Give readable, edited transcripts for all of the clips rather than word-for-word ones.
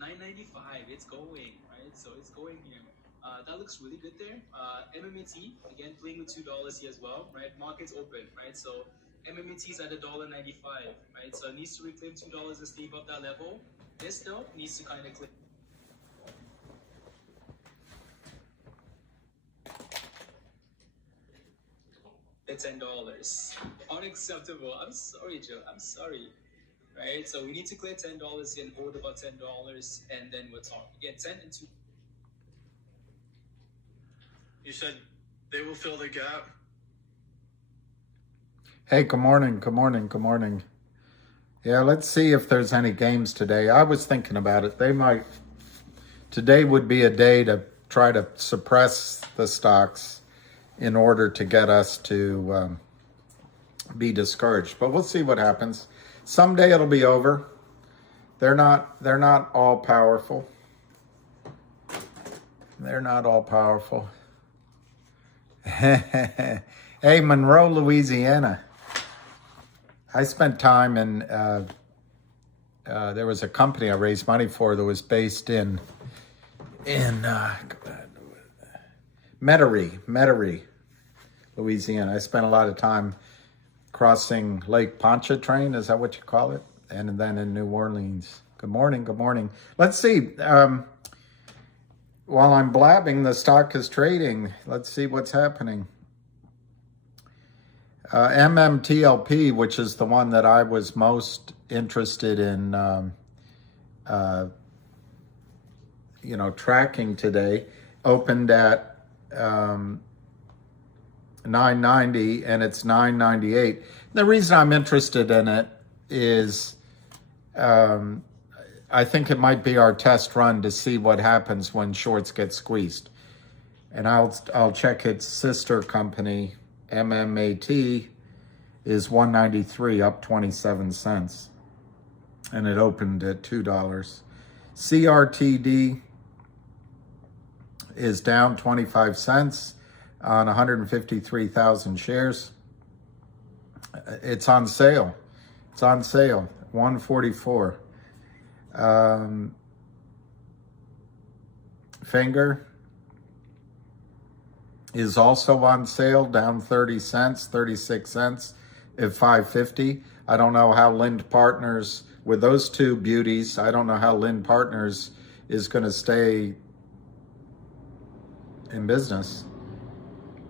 995. It's going, right? So it's going here. That looks really good there. MMAT, again, playing with $2 here as well, right? Market's open, right? So MMAT is at $1.95, right? So it needs to reclaim $2 and stay above that level. This still needs to kind of click. $10. Unacceptable. I'm sorry, Joe. I'm sorry. Right? So we need to clear $10 here and hold about $10, and then we'll talk. Again, 10 and 2. You said they will fill the gap. Hey, good morning, good morning, good morning. Yeah, let's see if there's any games today. I was thinking about it. Today would be a day to try to suppress the stocks in order to get us to be discouraged. But we'll see what happens. Someday it'll be over. They're not all powerful. They're not all powerful. Hey, Monroe, Louisiana. I spent time in, there was a company I raised money for that was based in Metairie, Louisiana. I spent a lot of time crossing Lake Pontchartrain, is that what you call it? And then in New Orleans. Good morning, good morning. Let's see. While I'm blabbing, the stock is trading. Let's see what's happening. MMTLP, which is the one that I was most interested in, tracking today, opened at 990 and it's 998. The reason I'm interested in it is I think it might be our test run to see what happens when shorts get squeezed. And I'll check its sister company, MMAT, is 193, up 27 cents. And it opened at $2. CRTD is down 25 cents on 153,000 shares. It's on sale. It's on sale, 144. Finger is also on sale, down 30 cents, 36 cents at 550. I don't know how Lind Partners, with those two beauties, I don't know how Lind Partners is going to stay in business.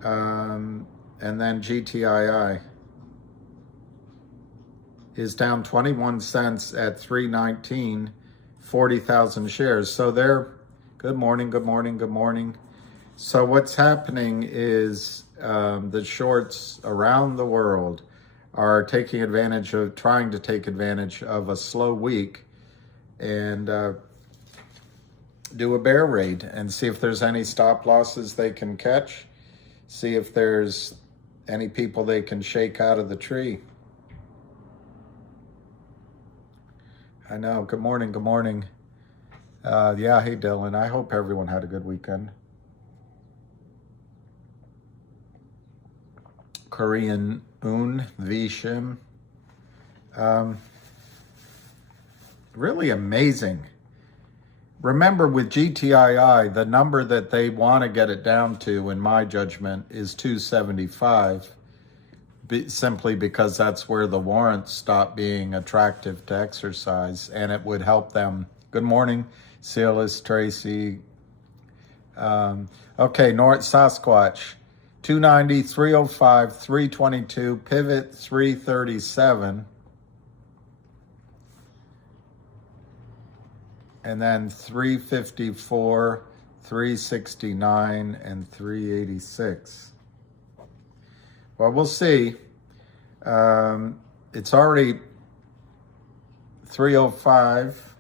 And then GTII is down 21 cents at 319, 40,000 shares. So they're, good morning, good morning, good morning. So what's happening is the shorts around the world are trying to take advantage of a slow week and do a bear raid and see if there's any stop losses they can catch, see if there's any people they can shake out of the tree. I know. Good morning. Good morning. Yeah. Hey, Dylan. I hope everyone had a good weekend. Korean Un Vishim. Really amazing. Remember, with GTII, the number that they want to get it down to, in my judgment, is 275. Simply because that's where the warrants stop being attractive to exercise, and it would help them. Good morning, Silas, Tracy. Okay, North Sasquatch, 290, 305, 322, pivot 337, and then 354, 369, and 386. Well, we'll see. It's already 305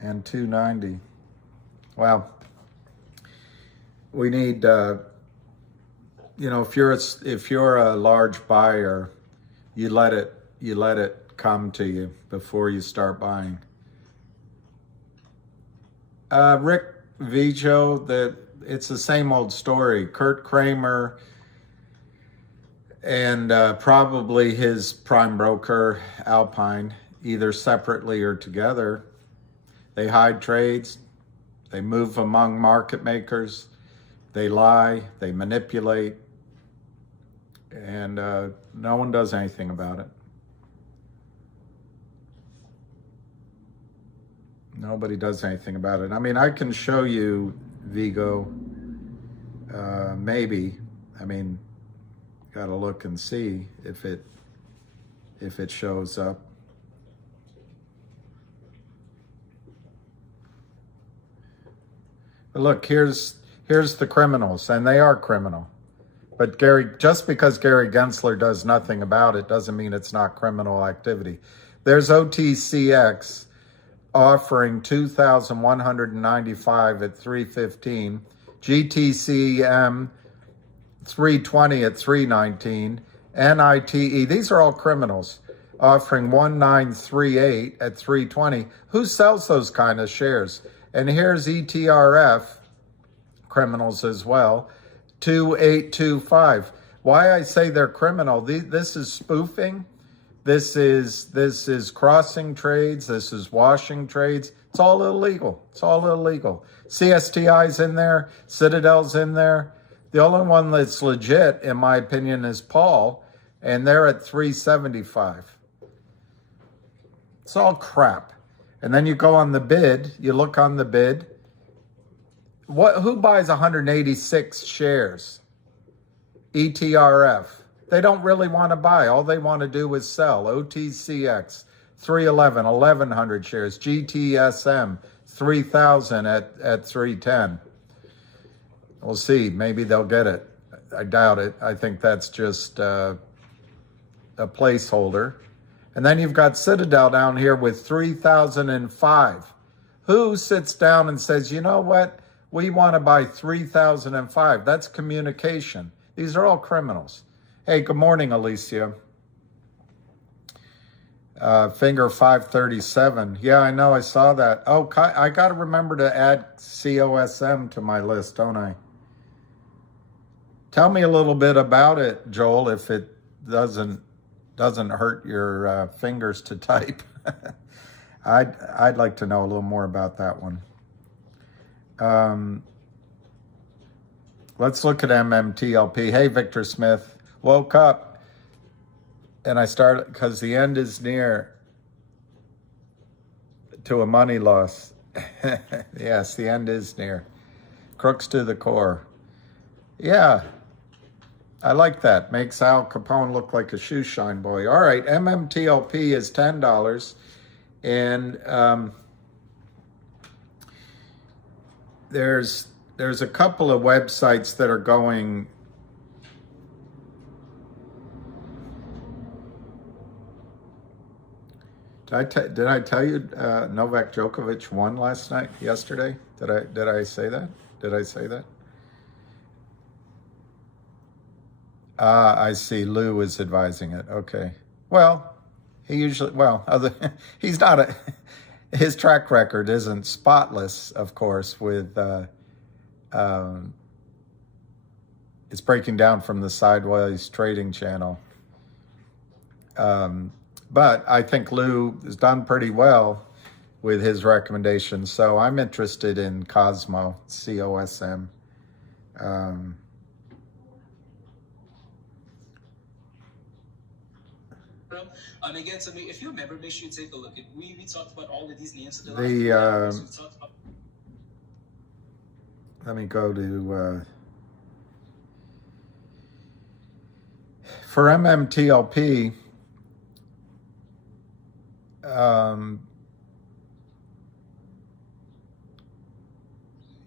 and 290. Well, we need, if you're a large buyer, you let it come to you before you start buying. Rick Vijo, it's the same old story. Kurt Kramer and probably his prime broker, Alpine, either separately or together, They hide trades. They move among market makers. They lie. They manipulate. And no one does anything about it. Nobody does anything about it. I mean, I can show you Vigo, maybe. I mean, got to look and see if it shows up. But look, here's the criminals, and they are criminal. But just because Gary Gensler does nothing about it doesn't mean it's not criminal activity. There's OTCX offering 2,195 at 315, GTCM 320 at 319, NITE, these are all criminals, offering 1938 at 320. Who sells those kind of shares? And here's ETRF, criminals as well, 2825. Why I say they're criminal, this is spoofing. This is crossing trades. This is washing trades. It's all illegal. It's all illegal. CSTI's in there. Citadel's in there. The only one that's legit, in my opinion, is Paul, and they're at 375. It's all crap. And then you go on the bid. You look on the bid. Who buys 186 shares? ETRF. They don't really want to buy. All they want to do is sell. OTCX, 311, 1,100 shares. GTSM, 3,000 at 310. We'll see. Maybe they'll get it. I doubt it. I think that's just a placeholder. And then you've got Citadel down here with 3,005. Who sits down and says, you know what? We want to buy 3,005. That's communication. These are all criminals. Hey, good morning, Alicia. Finger 537. Yeah, I know. I saw that. Oh, I got to remember to add COSM to my list, don't I? Tell me a little bit about it, Joel, if it doesn't hurt your fingers to type. I'd like to know a little more about that one. Let's look at MMTLP. Hey, Victor Smith. Woke up and I started, because the end is near to a money loss. Yes, the end is near. Crooks to the core. Yeah, I like that. Makes Al Capone look like a shoe shine boy. All right, MMTLP is $10. And there's a couple of websites that are going. Did I tell you Novak Djokovic won yesterday? Did I say that? Did I say that? I see. Lou is advising it. Okay. Well, he's not his track record isn't spotless, of course, with it's breaking down from the sideways trading channel. But I think Lou has done pretty well with his recommendations. So I'm interested in Cosmo, COSM. And again, so if you remember, make sure you take a look. We talked about all of these names. Let me go to for MMTLP.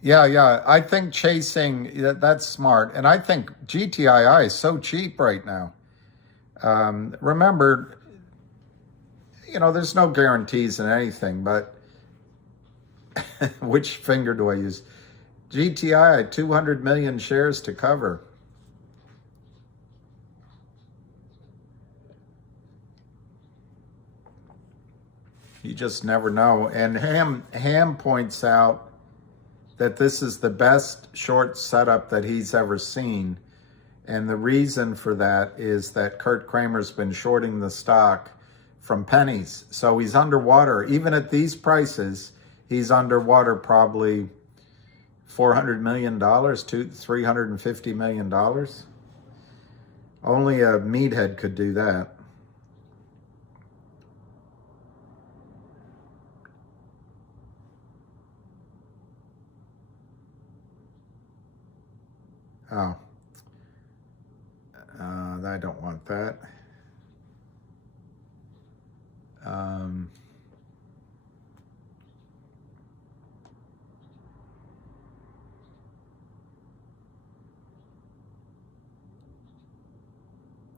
Yeah. I think chasing, that's smart. And I think GTII is so cheap right now. Remember, there's no guarantees in anything, but which finger do I use? GTI, 200 million shares to cover. You just never know. And Ham points out that this is the best short setup that he's ever seen. And the reason for that is that Kurt Kramer's been shorting the stock from pennies. So he's underwater. Even at these prices, He's underwater probably $400 million, $350 million. Only a meathead could do that. Oh, I don't want that.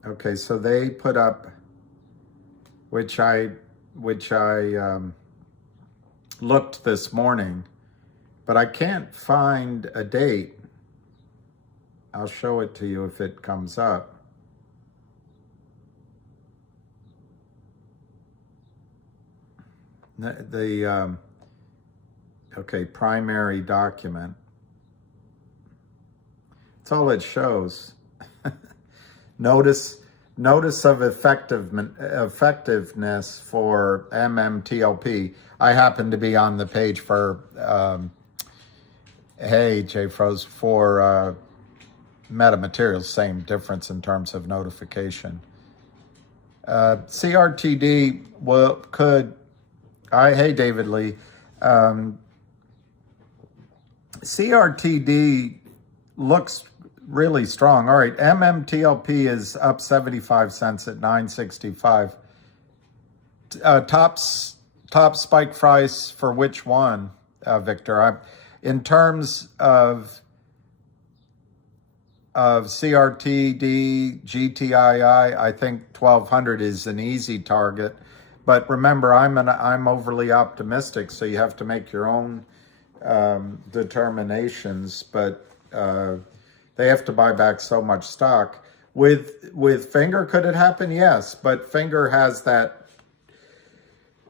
Okay, so they put up, which I looked this morning, but I can't find a date. I'll show it to you if it comes up. Okay, primary document. That's all it shows. Notice of effectiveness for MMTLP. I happen to be on the page for, hey, JFroze, for metamaterials, same difference in terms of notification. CRTD hey, David Lee. CRTD looks really strong. All right, MMTLP is up 75 cents at 9.65. Top spike price for which one, Victor? In terms of CRTD, GTII, I think 1200 is an easy target. But remember, I'm overly optimistic, so you have to make your own determinations. But they have to buy back so much stock. With Finger, could it happen? Yes, but Finger has that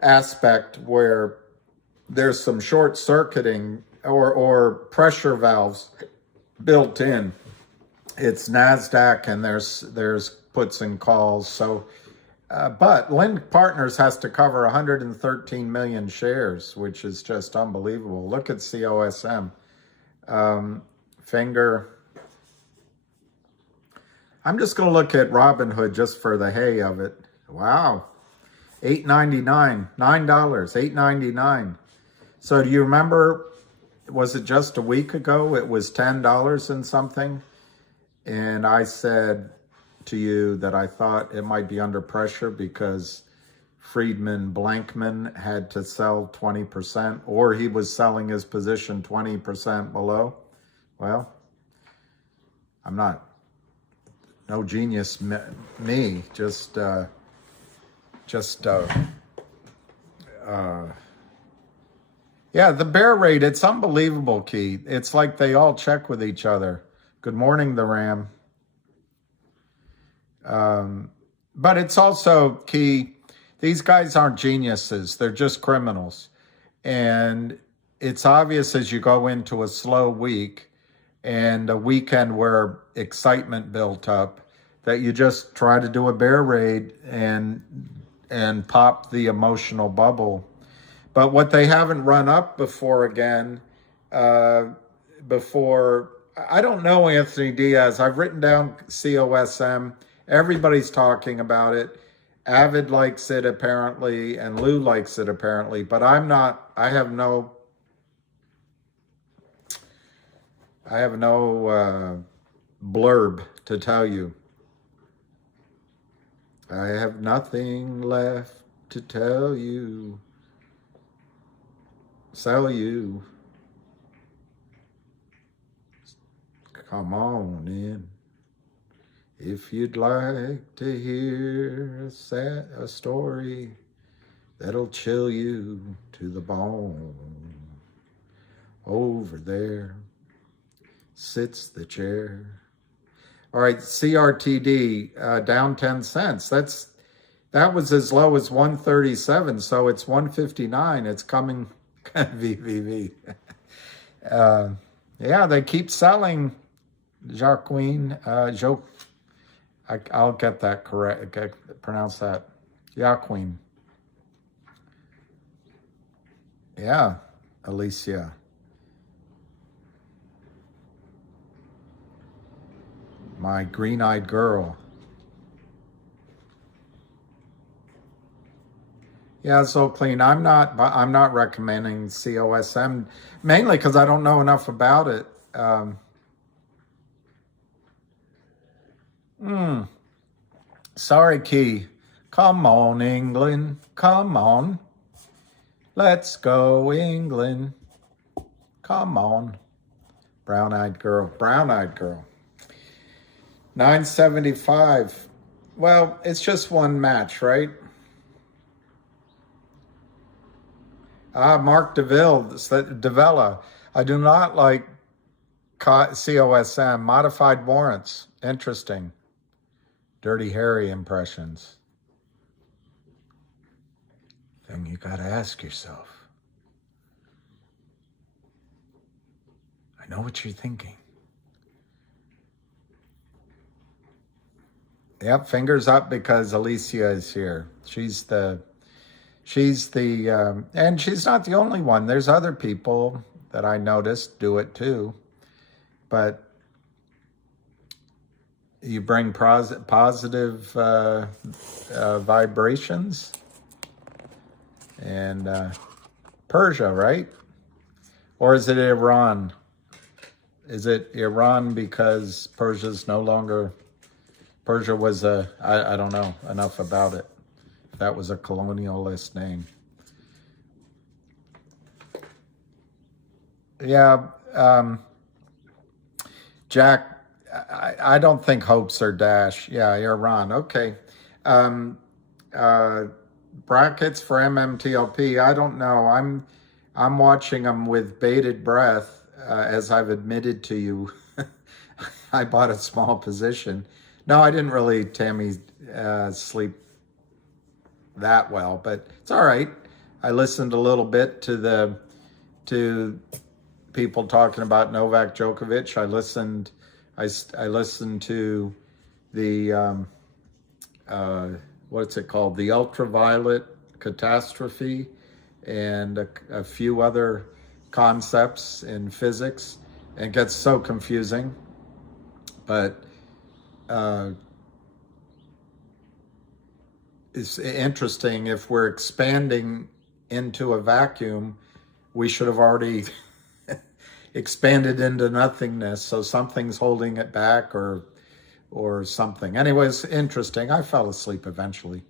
aspect where there's some short circuiting or pressure valves built in. It's NASDAQ and there's puts and calls. So, but Lind Partners has to cover 113 million shares, which is just unbelievable. Look at COSM. Finger. I'm just going to look at Robinhood just for the hay of it. Wow. $8.99, $9, $8.99. So do you remember, was it just a week ago? It was $10 and something. And I said to you that I thought it might be under pressure because Friedman Blankman had to sell 20%, or he was selling his position 20% below. Well, I'm not, no genius me, yeah, the bear rate, it's unbelievable, Key. It's like they all check with each other. Good morning, the Ram. But it's also, Key, these guys aren't geniuses. They're just criminals. And it's obvious as you go into a slow week and a weekend where excitement built up that you just try to do a bear raid and pop the emotional bubble. But what they haven't run up before again, I don't know Anthony Diaz. I've written down COSM. Everybody's talking about it. Avid likes it apparently, and Lou likes it apparently, but I'm not, I have no blurb to tell you. I have nothing left to tell you. Sell you. Come on in. If you'd like to hear a story that'll chill you to the bone, over there sits the chair. All right, CRTD down 10 cents. That was as low as 137, so it's 159. It's coming. VVV. Yeah, they keep selling. Jacqueline, I'll get that correct. Pronounce that. Jacqueline. Yeah, Alicia. My green-eyed girl. Yeah, so clean. I'm not recommending COSM, mainly because I don't know enough about it. Sorry, Key. Come on, England. Come on. Let's go, England. Come on. Brown-eyed girl. Brown-eyed girl. 975. Well, it's just one match, right? Mark Davella. I do not like COSM. Modified warrants. Interesting. Dirty Harry impressions. Thing you got to ask yourself. I know what you're thinking. Yep, fingers up because Alicia is here. She's the, and she's not the only one. There's other people that I noticed do it too. But you bring positive vibrations. And Persia, right? Or is it Iran? Is it Iran because Persia's no longer... Persia was I don't know enough about it. If that was a colonialist name. Yeah, Jack, I don't think hopes are dash. Yeah, Iran. Okay. Brackets for MMTLP. I don't know. I'm watching them with bated breath, as I've admitted to you. I bought a small position. No, I didn't really, Tammy, sleep that well, but it's all right. I listened a little bit to people talking about Novak Djokovic. I listened to the what's it called? The ultraviolet catastrophe, and a few other concepts in physics. And it gets so confusing, but it's interesting. If we're expanding into a vacuum, we should have already expanded into nothingness. So something's holding it back, or something. Anyways, interesting. I fell asleep eventually.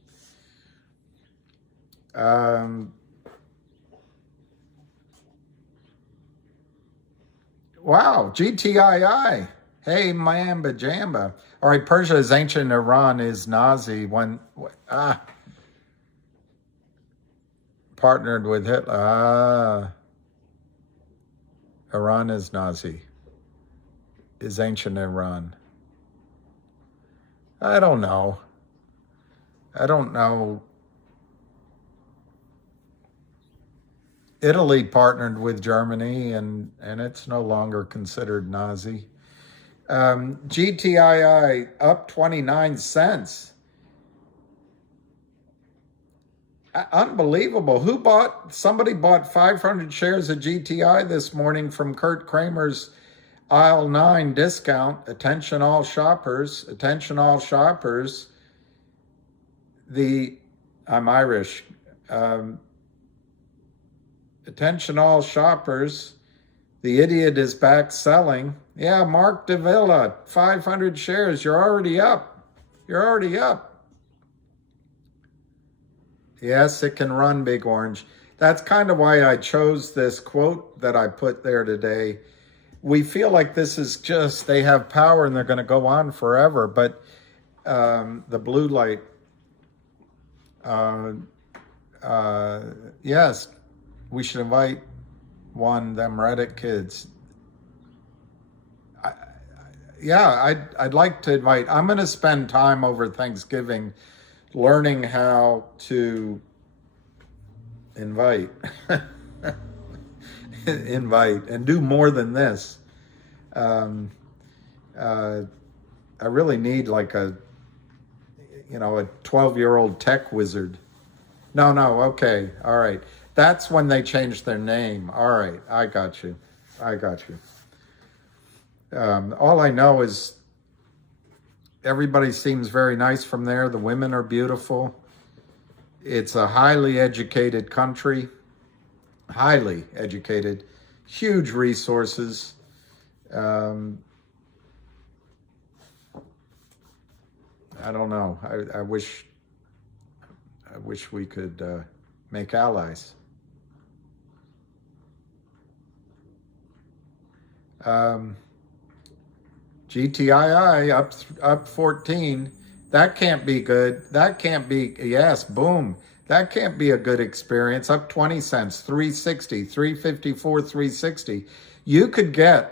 Wow, GTII. Hey, Mamba Jamba. All right, Persia is ancient, Iran is Nazi. Partnered with Hitler. Iran is Nazi. Is ancient Iran. I don't know. Italy partnered with Germany, and it's no longer considered Nazi. GTII up 29 cents. Unbelievable. Somebody bought 500 shares of GTI this morning from Kurt Kramer's aisle 9 discount. Attention all shoppers. Attention all shoppers. I'm Irish. Attention all shoppers. The idiot is back selling. Yeah, Mark Davila, 500 shares. You're already up. Yes, it can run, Big Orange. That's kind of why I chose this quote that I put there today. We feel like this is just, they have power and they're going to go on forever. But the blue light, yes, we should invite them Reddit kids. I'd like to invite. I'm going to spend time over Thanksgiving learning how to invite and do more than this. I really need like a 12-year-old tech wizard. No, okay, all right. That's when they changed their name. All right, I got you. I got you. All I know is everybody seems very nice from there. The women are beautiful. It's a highly educated country. Highly educated. Huge resources. I don't know. I wish we could make allies. GTII up 14. That can't be good. That can't be, yes, boom. That can't be a good experience. Up 20 cents, 360, 354, 360. You could get,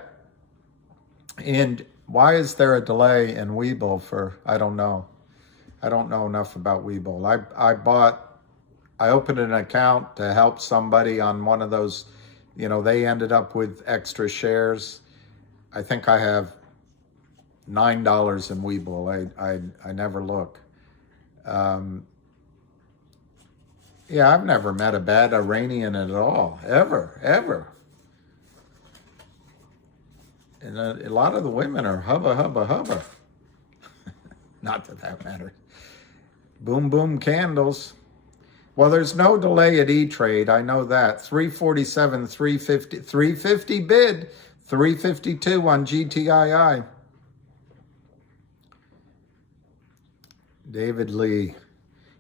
and why is there a delay in Webull for, I don't know. I don't know enough about Webull. I opened an account to help somebody on one of those, they ended up with extra shares. I think I have $9 in Webull. I never look. Yeah, I've never met a bad Iranian at all, ever. And a lot of the women are hubba. Not that matters. Boom, boom, candles. Well, there's no delay at E-Trade. I know that. 347, 350, 350 bid, 352 on GTII. David Lee.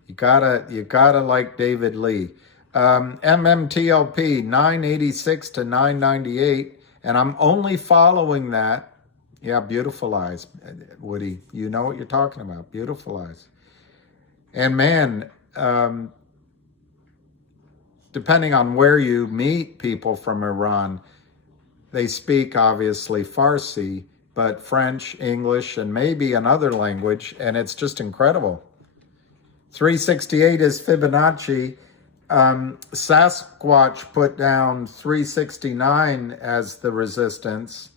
You gotta like David Lee. MMTLP 986 to 998, and I'm only following that. Yeah, beautiful eyes, Woody. You know what you're talking about. Beautiful eyes. And man, depending on where you meet people from Iran, they speak obviously Farsi, but French, English, and maybe another language, and it's just incredible. 368 is Fibonacci. Sasquatch put down 369 as the resistance,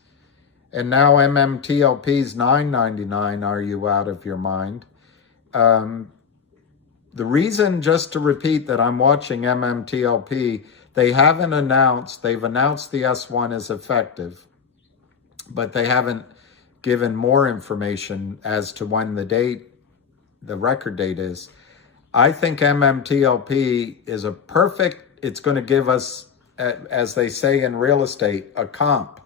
and now MMTLP's 999. Are you out of your mind? The reason, just to repeat, that I'm watching MMTLP, they've announced the S1 is effective, but they haven't given more information as to when the record date is. I think MMTLP is it's going to give us, as they say in real estate, a comp,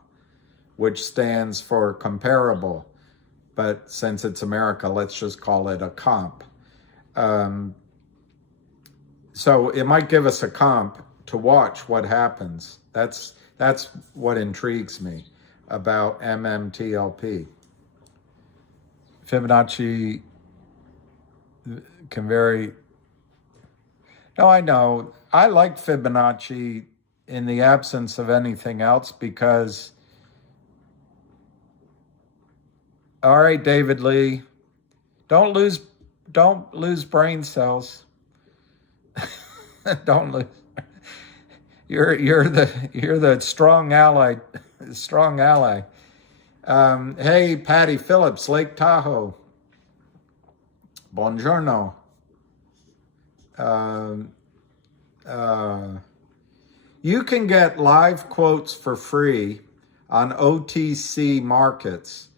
which stands for comparable. But since it's America, let's just call it a comp. So it might give us a comp to watch what happens. That's what intrigues me about MMTLP. Fibonacci can vary. No, I know. I like Fibonacci in the absence of anything else because, all right, David Lee, don't lose brain cells. Don't lose. You're the strong ally. Strong ally. Hey, Patty Phillips, Lake Tahoe. Buongiorno. You can get live quotes for free on OTC markets.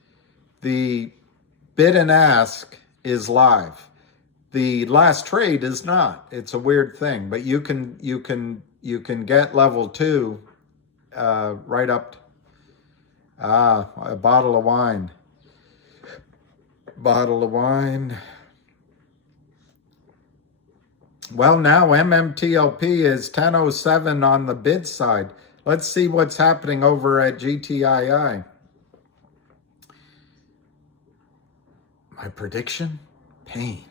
The bid and ask is live. The last trade is not. It's a weird thing, but you can get level 2 right up. A bottle of wine. Well, now MMTLP is 1007 on the bid side. Let's see what's happening over at GTII. My prediction? Pain.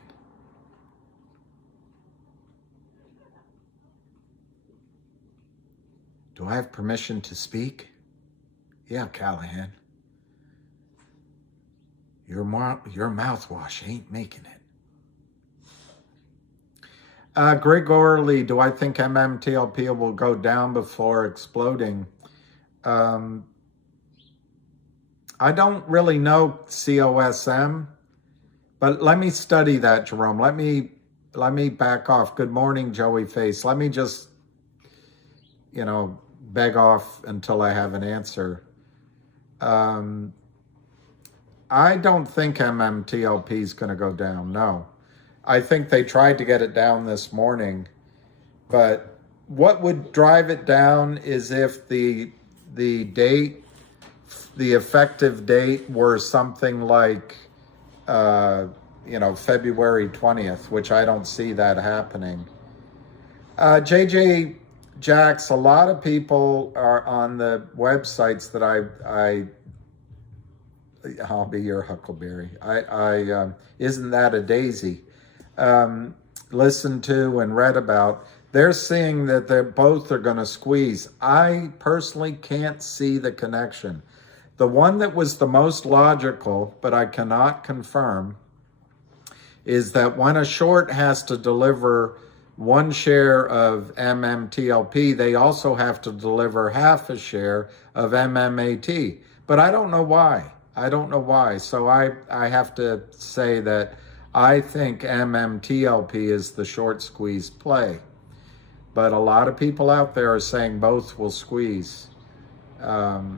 Do I have permission to speak? Yeah, Callahan. Your mouthwash ain't making it. Greg Orley, do I think MMTLP will go down before exploding? I don't really know COSM, but let me study that, Jerome. Let me back off. Good morning, Joey Face. Let me just beg off until I have an answer. I don't think MMTLP is going to go down. No. I think they tried to get it down this morning, but what would drive it down is if the date, the effective date were something like, February 20th, which I don't see that happening. JJ Jax, a lot of people are on the websites that I'll be your huckleberry. Isn't that a daisy? Listened to and read about. They're seeing that they're both are going to squeeze. I personally can't see the connection. The one that was the most logical, but I cannot confirm, is that when a short has to deliver 1 share of MMTLP, they also have to deliver half a share of MMAT. But I don't know why. So I have to say that I think MMTLP is the short squeeze play. But a lot of people out there are saying both will squeeze. Oh,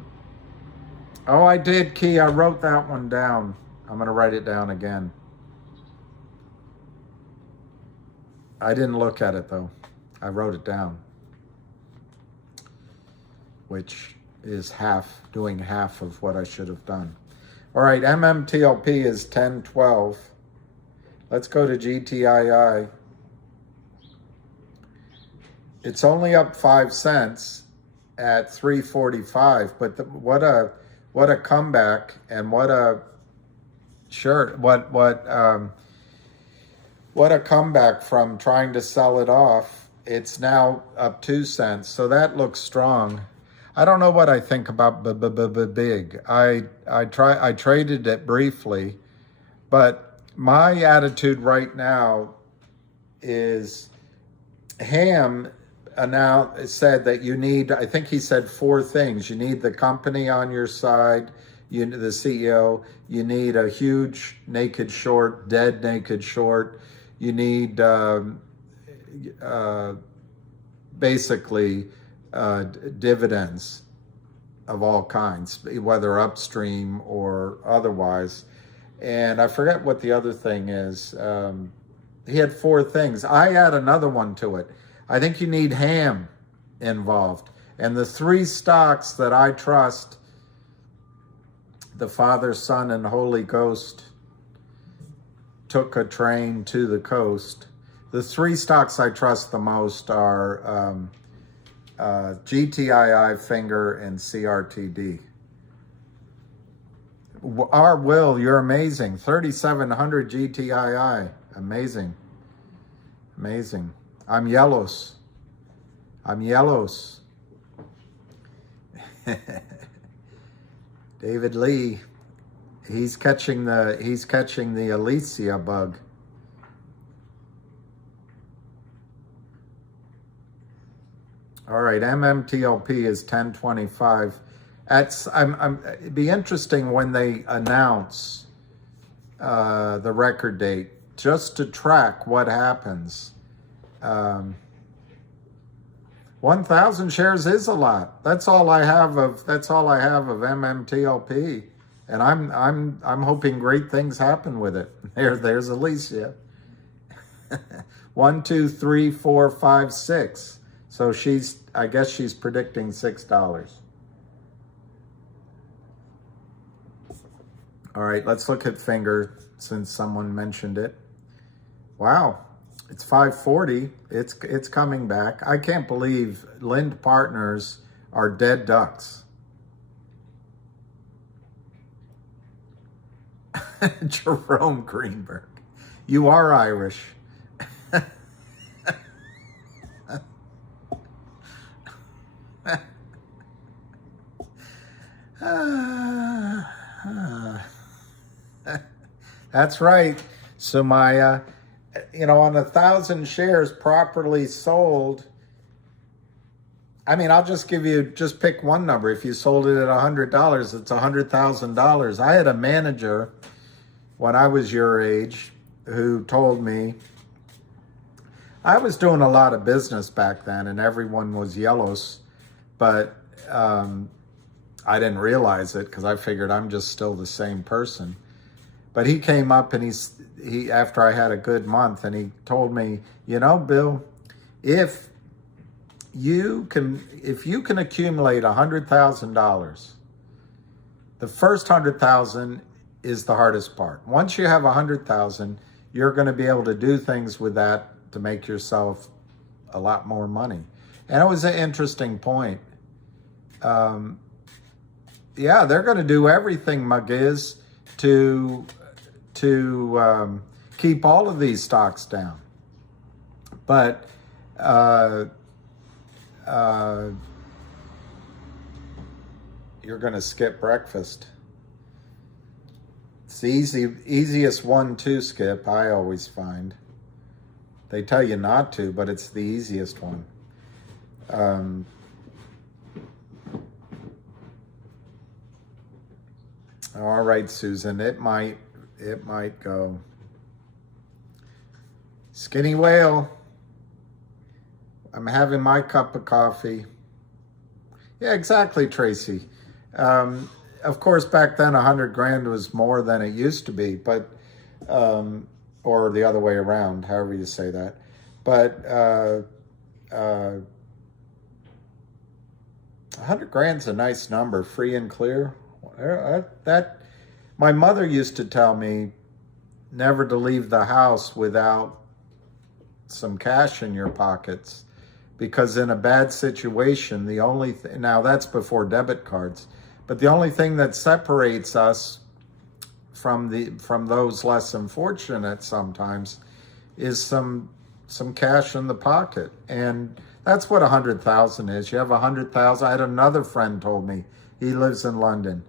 I did, Key. I wrote that one down. I'm going to write it down again. I didn't look at it, though. I wrote it down, which is doing half of what I should have done. All right, MMTLP is 10.12. Let's go to GTII. It's only up 5 cents at 3.45, but what a comeback, and what a comeback from trying to sell it off. It's now up 2 cents, so that looks strong. I don't know what I think about big. I traded it briefly, but my attitude right now is Ham said that you need, I think he said 4 things. You need the company on your side, the CEO. You need a huge naked short, dead naked short. You need basically dividends of all kinds, whether upstream or otherwise. And I forget what the other thing is. He had 4 things. I add another one to it. I think you need Ham involved. And the 3 stocks that I trust, the Father, Son, and Holy Ghost took a train to the coast. The 3 stocks I trust the most are GTII, Finger, and CRTD. Will, you're amazing. 3,700 GTII. Amazing. I'm yellows. David Lee, he's catching the Alicia bug. All right, MMTLP is 10.25. It'd be interesting when they announce the record date, just to track what happens. 1,000 shares is a lot. That's all I have of MMTLP, and I'm hoping great things happen with it. There's Alicia. 1, 2, 3, 4, 5, 6. So I guess she's predicting $6. All right, let's look at Finger since someone mentioned it. Wow. It's 540. It's coming back. I can't believe Lind Partners are dead ducks. Jerome Greenberg, you are Irish. That's right, Sumaya. On 1,000 shares properly sold, I'll just pick one number. If you sold it at $100, it's $100,000. I had a manager when I was your age who told me, I was doing a lot of business back then and everyone was yellows. but I didn't realize it because I figured I'm just still the same person. But he came up and he after I had a good month, and he told me, you know, Bill, if you can accumulate $100,000, the first 100,000 is the hardest part. Once you have 100,000, you're going to be able to do things with that to make yourself a lot more money. And it was an interesting point. Yeah, they're going to do everything, Magiz, to keep all of these stocks down. But you're going to skip breakfast. It's the easiest one to skip, I always find. They tell you not to, but it's the easiest one. All right, Susan, it might go. Skinny Whale, I'm having my cup of coffee. Yeah, exactly, Tracy. Of course, back then, 100 grand was more than it used to be, but, or the other way around, however you say that. But 100 grand's a nice number, free and clear. That my mother used to tell me never to leave the house without some cash in your pockets, because in a bad situation, the only now that's before debit cards, but the only thing that separates us from those less unfortunate sometimes is some cash in the pocket. And that's what 100,000 is. You have 100,000. I had another friend told me, he lives in London,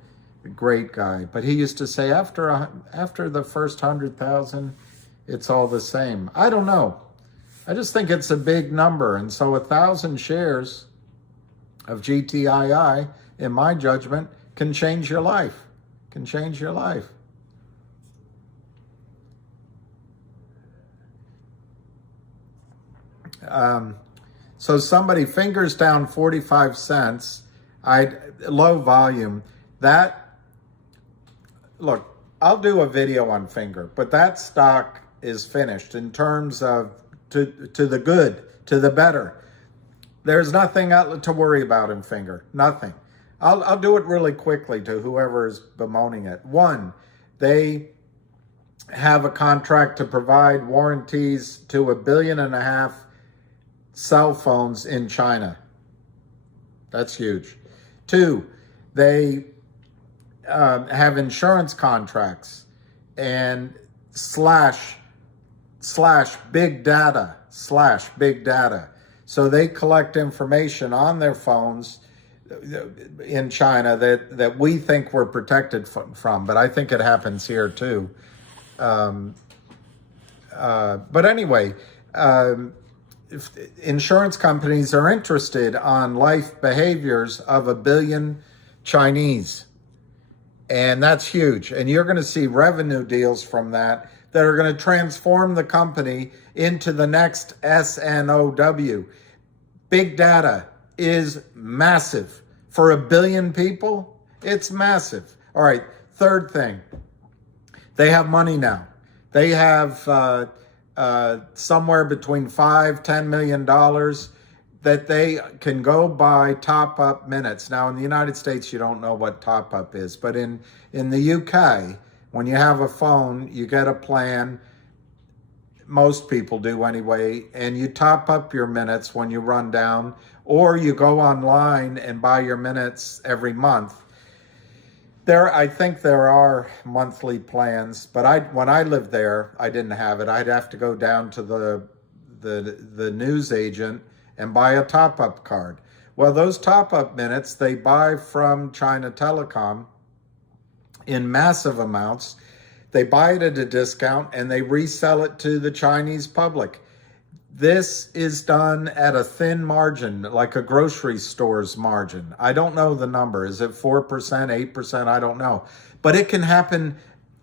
a great guy, but he used to say after the first 100,000, it's all the same. I don't know. I just think it's a big number. And so 1,000 shares of GTII, in my judgment, can change your life. Can change your life. So somebody, fingers down 45 cents, low volume. Look, I'll do a video on Finger, but that stock is finished in terms of to the good, to the better. There's nothing to worry about in Finger, nothing. I'll do it really quickly to whoever is bemoaning it. One, they have a contract to provide warranties to 1.5 billion cell phones in China. That's huge. Two, they have insurance contracts and slash big data. So they collect information on their phones in China that we think we're protected from, but I think it happens here too. But anyway, if insurance companies are interested on life behaviors of 1 billion Chinese, and that's huge. And you're going to see revenue deals from that are going to transform the company into the next SNOW. Big data is massive. For 1 billion people, it's massive. All right, third thing. They have money now. They have somewhere between $5-10 million that they can go buy top-up minutes. Now, in the United States, you don't know what top-up is, but in the UK, when you have a phone, you get a plan, most people do anyway, and you top up your minutes when you run down, or you go online and buy your minutes every month. I think there are monthly plans, but when I lived there, I didn't have it. I'd have to go down to the news agent and buy a top-up card. Well, those top-up minutes, they buy from China Telecom in massive amounts. They buy it at a discount and they resell it to the Chinese public. This is done at a thin margin, like a grocery store's margin. I don't know the number. Is it 4%, 8%? I don't know. But it can happen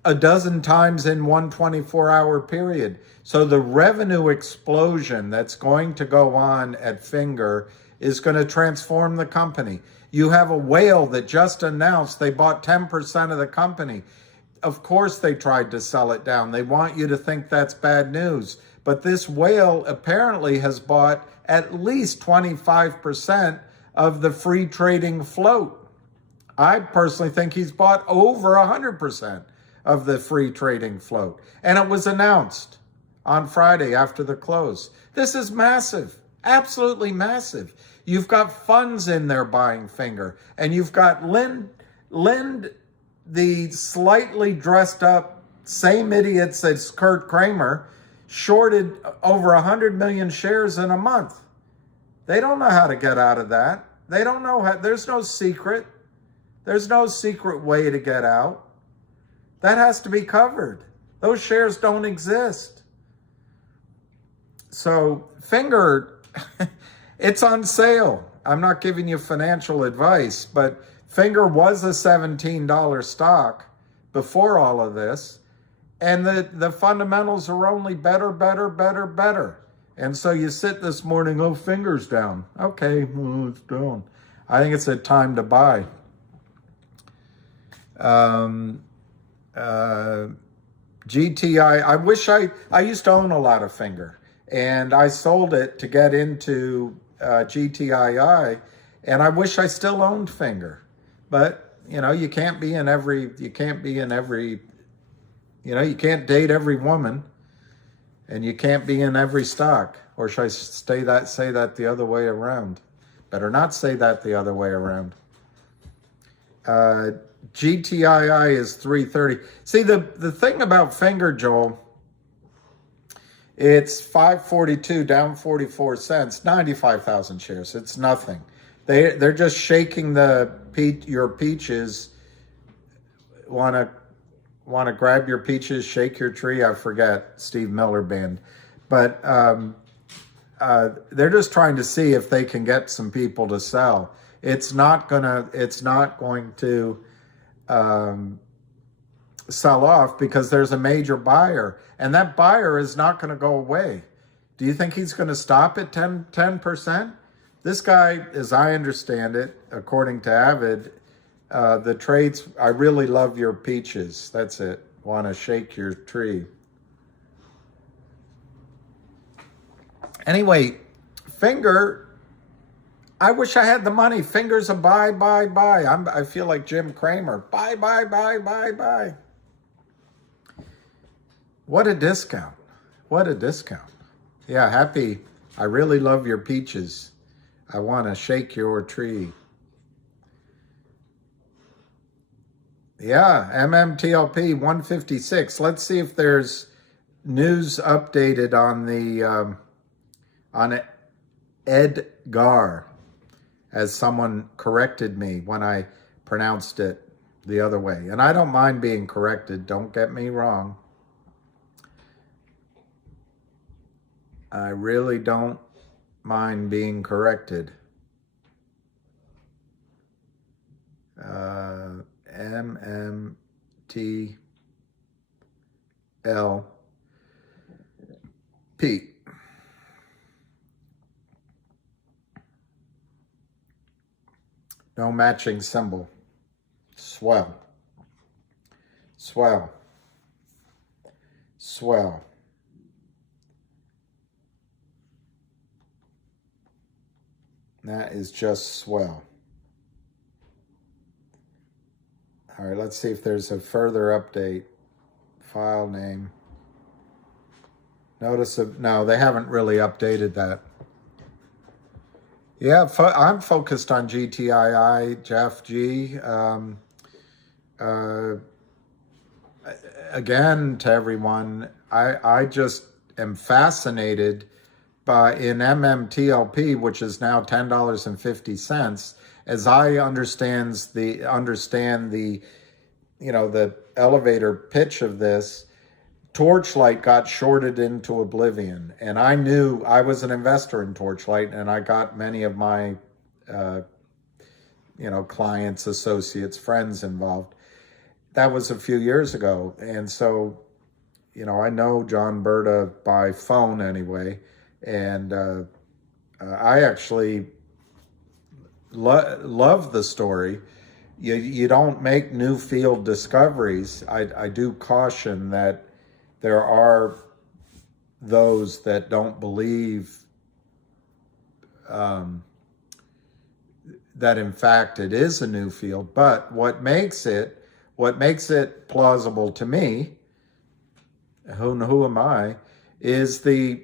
a dozen times in one 24-hour period. So the revenue explosion that's going to go on at Finger is going to transform the company. You have a whale that just announced they bought 10% of the company. Of course they tried to sell it down. They want you to think that's bad news. But this whale apparently has bought at least 25% of the free trading float. I personally think he's bought over 100% of the free trading float. And it was announced on Friday after the close. This is massive, absolutely massive. You've got funds in there buying Finger, and you've got Lind, the slightly dressed up same idiots as Kurt Kramer, shorted over 100 million shares in a month. They don't know how to get out of that. They don't know how, there's no secret. There's no secret way to get out. That has to be covered. Those shares don't exist. So Finger, it's on sale. I'm not giving you financial advice, but Finger was a $17 stock before all of this. And the fundamentals are only better, better, better, better. And so you sit this morning, oh, Finger's down. Okay, well, it's down. I think it's a time to buy. GTI, I used to own a lot of Finger. And I sold it to get into GTII. And I wish I still owned Finger. But, you know, you can't be in every, you can't date every woman, and you can't be in every stock. Or should I say that the other way around? Better not say that the other way around. GTII is 330. See, the thing about Finger, Joel, it's 542 down 44 cents, 95,000 shares. It's nothing. They're just shaking your peaches. Want to grab your peaches, shake your tree? I forget, Steve Miller Band. But they're just trying to see if they can get some people to sell. It's not going to sell off because there's a major buyer, and that buyer is not going to go away. Do you think he's going to stop at 10%? This guy, as I understand it, according to Avid, the trades, I really love your peaches. That's it. Want to shake your tree. Anyway, Finger, I wish I had the money. Finger's a buy, buy, buy. I feel like Jim Cramer. Buy, buy, buy, buy, buy. What a discount. What a discount. Yeah, happy. I really love your peaches. I want to shake your tree. Yeah, MMTLP 156. Let's see if there's news updated on Edgar, as someone corrected me when I pronounced it the other way. And I don't mind being corrected, don't get me wrong. I really don't mind being corrected. MMTLP. No matching symbol. Swell. Swell. Swell. That is just swell. All right, let's see if there's a further update. File name. No, they haven't really updated that. Yeah, I'm focused on GTII, Jeff G. Again, to everyone, I just am fascinated by in MMTLP, which is now $10.50. As I understand the elevator pitch of this, Torchlight got shorted into oblivion, and I knew I was an investor in Torchlight, and I got many of my clients, associates, friends involved. That was a few years ago, and so I know John Berta by phone anyway, and I actually love the story. You don't make new field discoveries. I do caution that there are those that don't believe that in fact it is a new field. But what makes it plausible to me, who am I, is the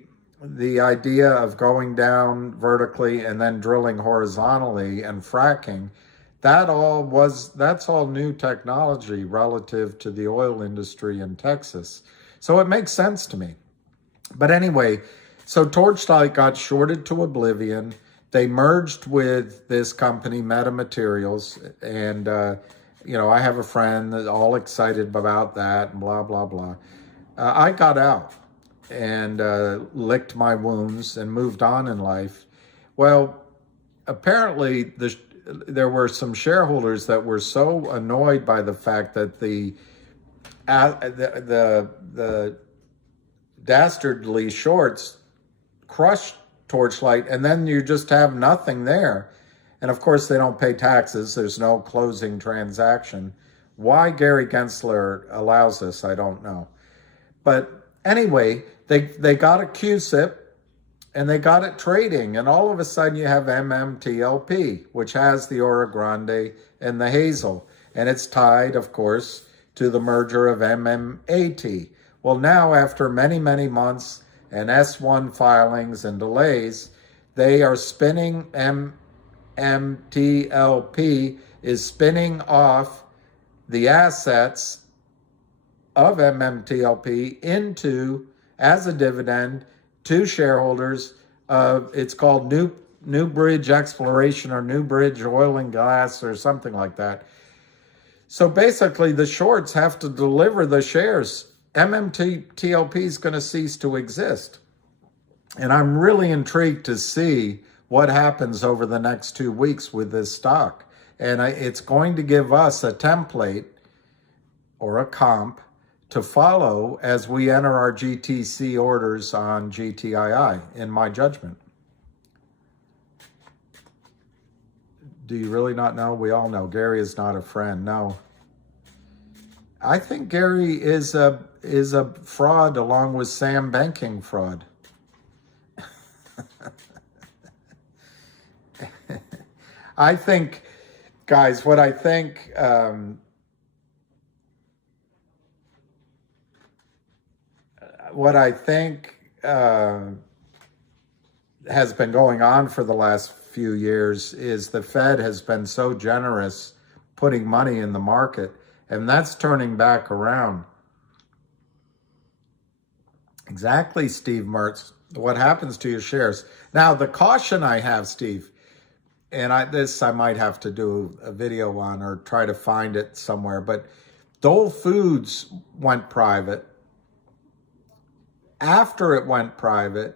idea of going down vertically and then drilling horizontally and fracking. That's all new technology relative to the oil industry in Texas. So it makes sense to me. But anyway, so Torchlight got shorted to oblivion. They merged with this company, Metamaterials, and I have a friend that's all excited about that and blah, blah, blah. I got out and licked my wounds and moved on in life. Well, apparently there were some shareholders that were so annoyed by the fact that the dastardly shorts crushed Torchlight, and then you just have nothing there. And of course, they don't pay taxes. There's no closing transaction. Why Gary Gensler allows this, I don't know. But anyway, they got a QSIP, and they got it trading. And all of a sudden, you have MMTLP, which has the Oro Grande and the Hazel. And it's tied, of course, to the merger of MMAT. Well, now, after many, many months and S1 filings and delays, they are spinning, MMTLP is spinning off the assets of MMTLP into, as a dividend, to shareholders. It's called New Bridge Exploration or New Bridge Oil and Gas or something like that. So basically, the shorts have to deliver the shares. MMTLP is going to cease to exist. And I'm really intrigued to see what happens over the next 2 weeks with this stock. And it's going to give us a template or a comp to follow as we enter our GTC orders on GTII, in my judgment. Do you really not know? We all know Gary is not a friend. No. I think Gary is a fraud along with Sam Bankman-Fried. I think, guys, what I think has been going on for the last few years is the Fed has been so generous putting money in the market, and that's turning back around. Exactly, Steve Mertz. What happens to your shares? Now, the caution I have, Steve, and I might have to do a video on or try to find it somewhere, but Dole Foods went private. After it went private,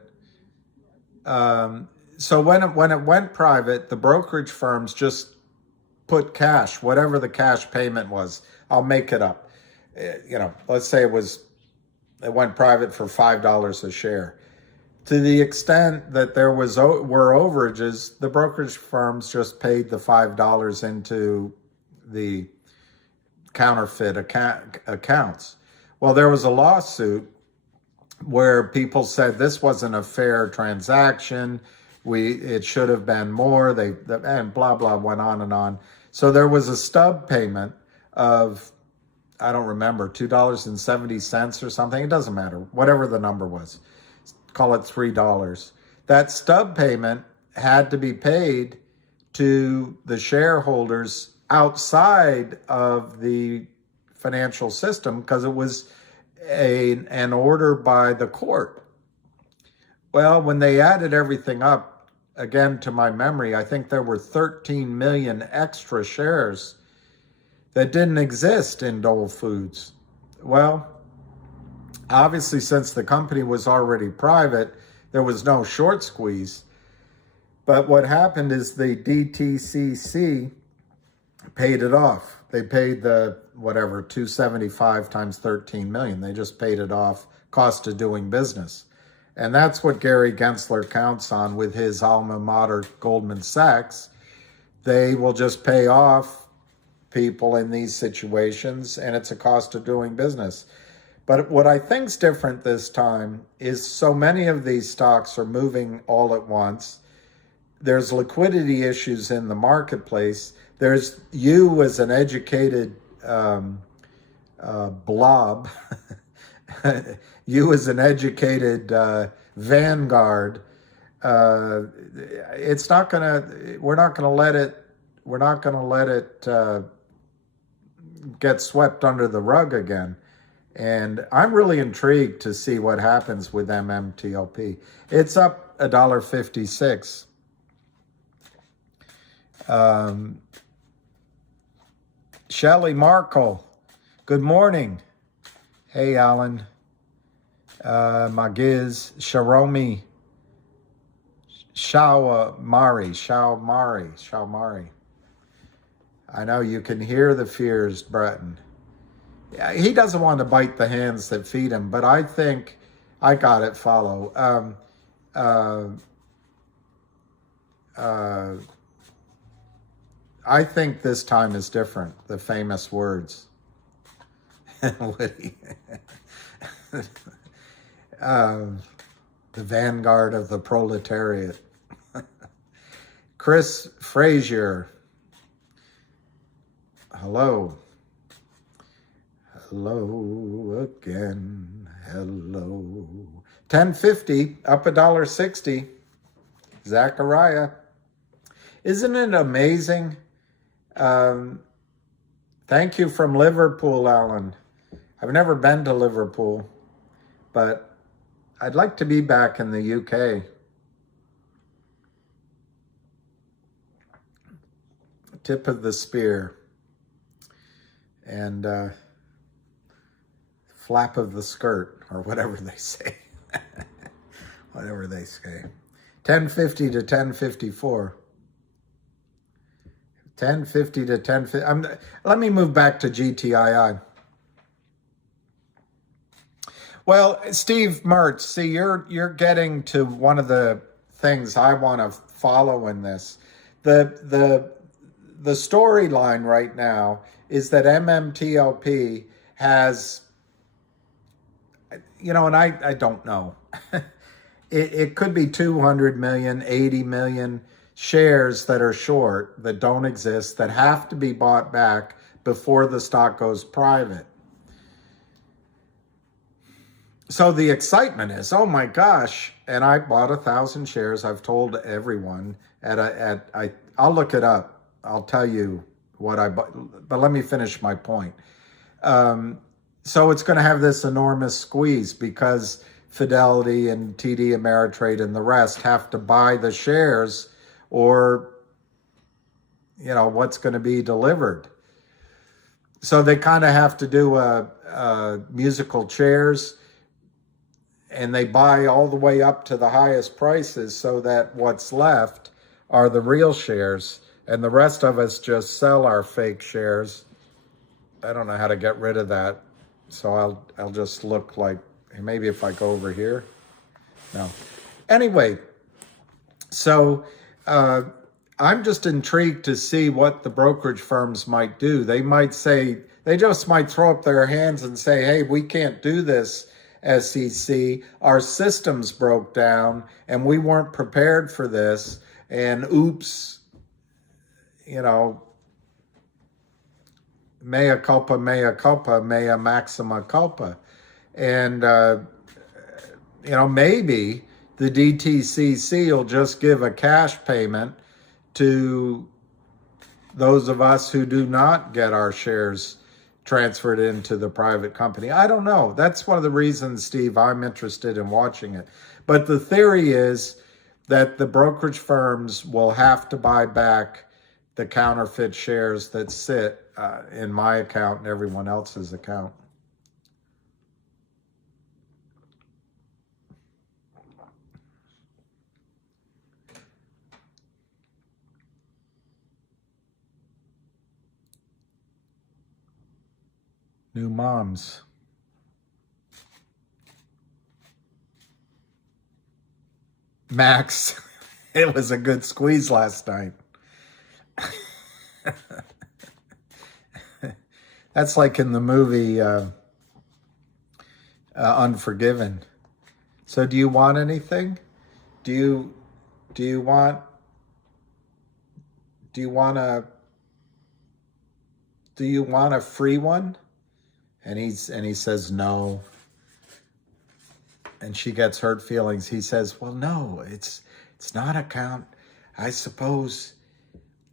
so when it went private, the brokerage firms just put cash, whatever the cash payment was. I'll make it up. Let's say it went private for $5 a share. To the extent that there were overages, the brokerage firms just paid the $5 into the counterfeit accounts. Well, there was a lawsuit where people said this wasn't a fair transaction. It should have been more. And blah, blah, went on and on. So there was a stub payment of, I don't remember, $2.70 or something. It doesn't matter. Whatever the number was. Call it $3. That stub payment had to be paid to the shareholders outside of the financial system because it was an order by the court. Well, when they added everything up, again, to my memory, I think there were 13 million extra shares that didn't exist in Dole Foods. Well, obviously, since the company was already private, there was no short squeeze. But what happened is the DTCC paid it off. They paid the, whatever, 275 times 13 million. They just paid it off, cost of doing business. And that's what Gary Gensler counts on with his alma mater, Goldman Sachs, they will just pay off people in these situations, and it's a cost of doing business. But what I think's different this time is so many of these stocks are moving all at once. There's liquidity issues in the marketplace. There's you as an educated blob, you as an educated vanguard. It's not gonna. We're not gonna let it. We're not gonna let it get swept under the rug again. And I'm really intrigued to see what happens with MMTLP. It's up $1.56. Shelley Markle, good morning. Hey, Alan. Magiz, Sharomi, Shaomari. I know you can hear the fears, Breton. Yeah, he doesn't want to bite the hands that feed him, but I think I got it. Follow. I think this time is different. The famous words. Woody. The vanguard of the proletariat. Chris Frazier. Hello. Hello again. Hello. 1050 up $1.60. Zachariah. Isn't it amazing? Thank you from Liverpool, Alan. I've never been to Liverpool, but I'd like to be back in the UK. Tip of the spear. And flap of the skirt, or whatever they say. Whatever they say. 1050 to 1054. 1050 to 1050. Let me move back to GTII. Well, Steve Mertz, see, you're getting to one of the things I want to follow in this. The storyline right now is that MMTLP has, and I don't know. It could be 200 million, 80 million shares that are short, that don't exist, that have to be bought back before the stock goes private. So the excitement is, oh my gosh, and I bought 1,000 shares. I've told everyone I'll look it up. I'll tell you what I bought, but let me finish my point. So it's going to have this enormous squeeze because Fidelity and TD Ameritrade and the rest have to buy the shares, or what's going to be delivered. So they kind of have to do a musical chairs, and they buy all the way up to the highest prices so that what's left are the real shares, and the rest of us just sell our fake shares. I don't know how to get rid of that, so I'll just look like, maybe if I go over here. No. Anyway, so I'm just intrigued to see what the brokerage firms might do. They just might throw up their hands and say, hey, we can't do this, SEC. Our systems broke down and we weren't prepared for this. And oops, mea culpa, mea maxima culpa. And, maybe the DTCC will just give a cash payment to those of us who do not get our shares transferred into the private company. I don't know. That's one of the reasons, Steve, I'm interested in watching it. But the theory is that the brokerage firms will have to buy back the counterfeit shares that sit in my account and everyone else's account. New moms. Max, it was a good squeeze last night. That's like in the movie Unforgiven. So do you want anything? Do you want a free one? And he says no. And she gets hurt feelings. He says, well, no, it's not a count. I suppose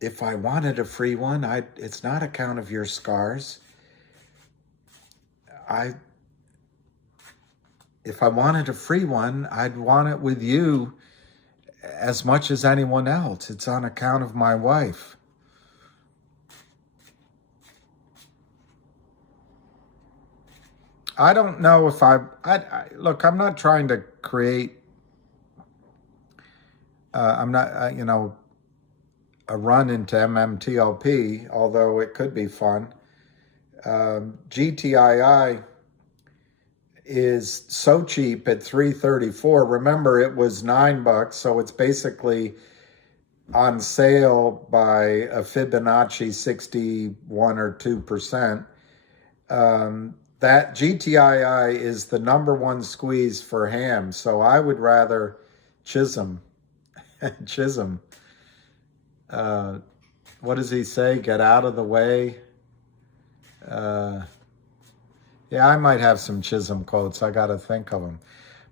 if I wanted a free one, it's not a count of your scars. If I wanted a free one, I'd want it with you as much as anyone else. It's on account of my wife. I don't know if look, I'm not trying to create, I'm not, a run into MMTLP, although it could be fun. GTII is so cheap at $3.34. Remember, it was $9, so it's basically on sale by a Fibonacci 61 or 2%. That GTII is the #1 squeeze for ham, so I would rather Chisholm. Chisholm. What does he say? Get out of the way. Yeah, I might have some Chisholm quotes. I got to think of them.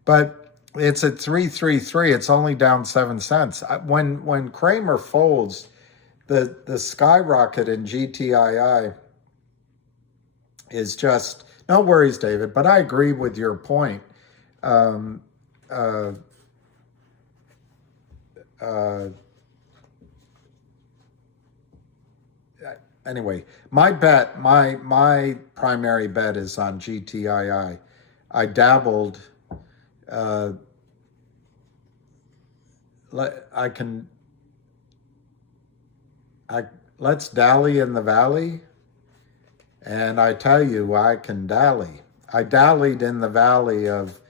But it's at 333. It's only down 7 cents. When Kramer folds, the skyrocket in GTII is just, no worries, David, but I agree with your point. Anyway, my primary bet is on GTII. I dabbled. Let's dally in the valley. And I tell you, I can dally. I dallied in the valley of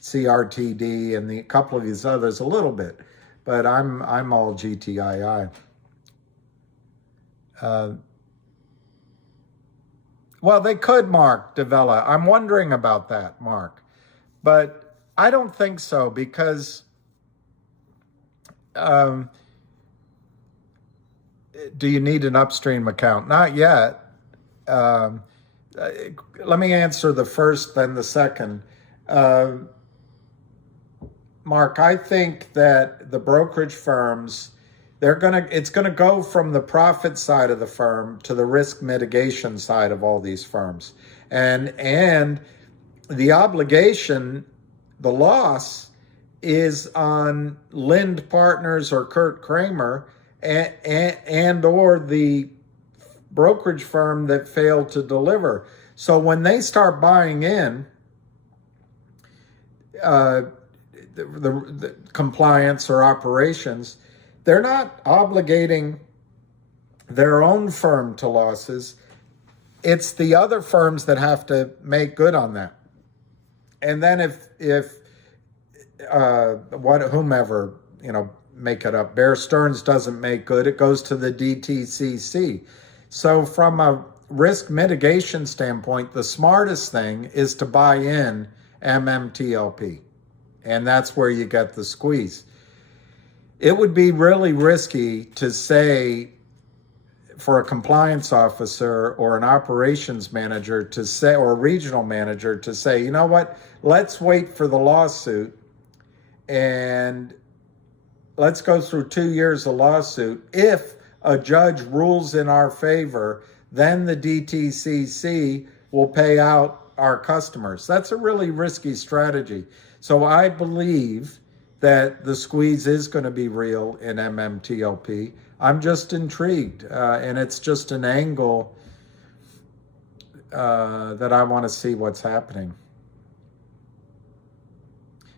CRTD and a couple of these others a little bit, but I'm all GTII. Well, they could, Mark Davella. I'm wondering about that, Mark. But I don't think so, because do you need an upstream account? Not yet. Let me answer the first, then the second. Mark, I think that the brokerage firms, it's gonna go from the profit side of the firm to the risk mitigation side of all these firms, and the obligation, the loss, is on Lind Partners or Kurt Kramer and or the brokerage firm that failed to deliver. So when they start buying in the compliance or operations, they're not obligating their own firm to losses. It's the other firms that have to make good on that. And then if whomever, make it up, Bear Stearns doesn't make good, it goes to the DTCC. So from a risk mitigation standpoint, the smartest thing is to buy in MMTLP. And that's where you get the squeeze. It would be really risky to say, for a compliance officer or an operations manager to say, or a regional manager to say, you know what, let's wait for the lawsuit and let's go through 2 years of lawsuit. If a judge rules in our favor, then the DTCC will pay out our customers. That's a really risky strategy. So I believe that the squeeze is going to be real in MMTLP. I'm just intrigued, and it's just an angle that I want to see what's happening.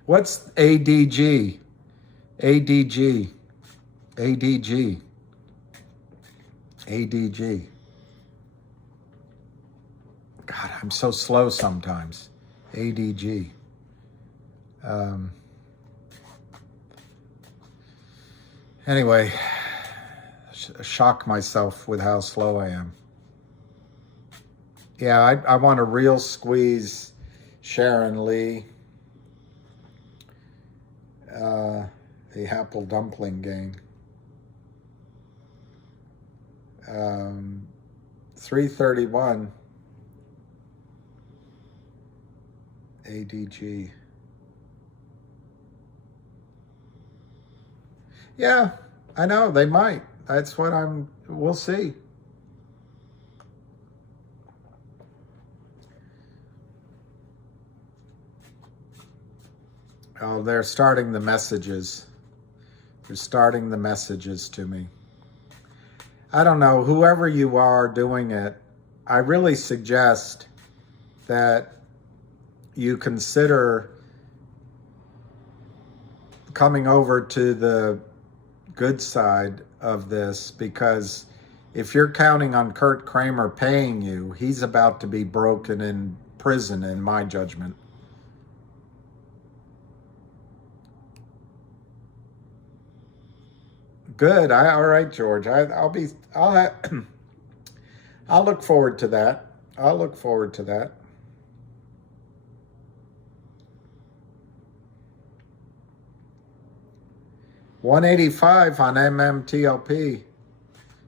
What's ADG? ADG. ADG. ADG. God, I'm so slow sometimes. ADG. Anyway, shock myself with how slow I am. Yeah, I want a real squeeze Sharon Lee. The apple dumpling gang. 331 ADG. Yeah, I know they might. That's what we'll see. Oh, they're starting the messages. They're starting the messages to me. I don't know, whoever you are doing it, I really suggest that you consider coming over to the good side of this, because if you're counting on Kurt Kramer paying you, he's about to be broken in prison, in my judgment. Good. All right, George. I'll look forward to that. I'll look forward to that. $185 on MMTLP.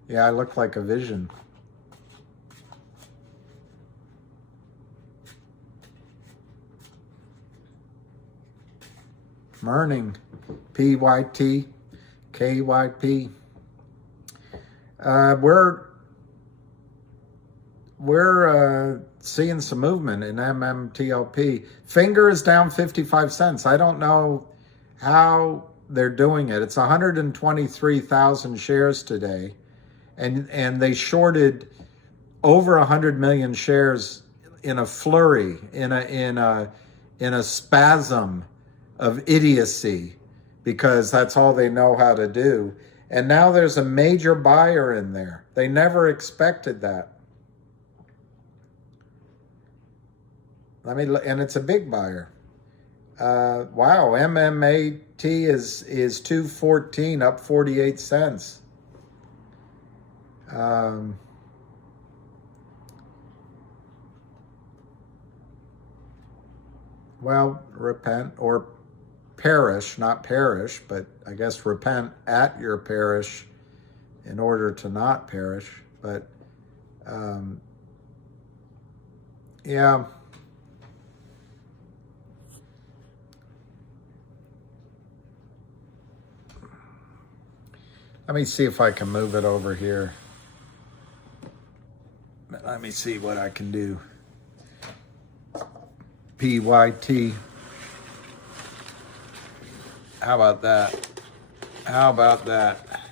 Yeah, I look like a vision. Morning. PYT. KYP. We're seeing some movement in MMTLP. Finger is down 55 cents. I don't know how they're doing it. It's 123,000 shares today, and they shorted over 100 million shares in a flurry, in a spasm of idiocy, because that's all they know how to do. And now there's a major buyer in there. They never expected that. And it's a big buyer. Wow, MMAT is 214, up 48 cents. Well, repent or perish, not perish, but I guess repent at your parish in order to not perish. But yeah. Let me see if I can move it over here. Let me see what I can do. PYT. How about that? How about that?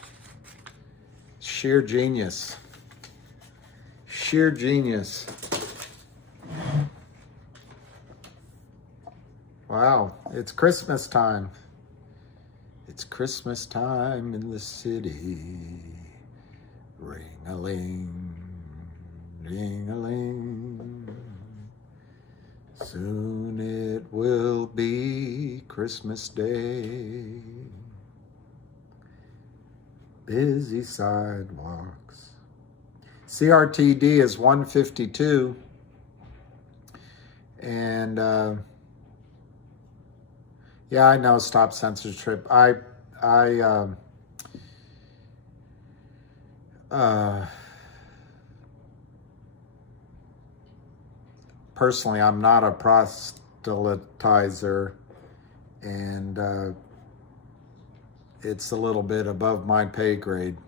Sheer genius. Sheer genius. Wow, it's Christmas time. It's Christmas time in the city. Ring-a-ling, ring-a-ling. Soon it will be Christmas Day. Busy sidewalks. CRTD is 152. And yeah, I know, stop censorship. Personally, I'm not a proselytizer, and it's a little bit above my pay grade.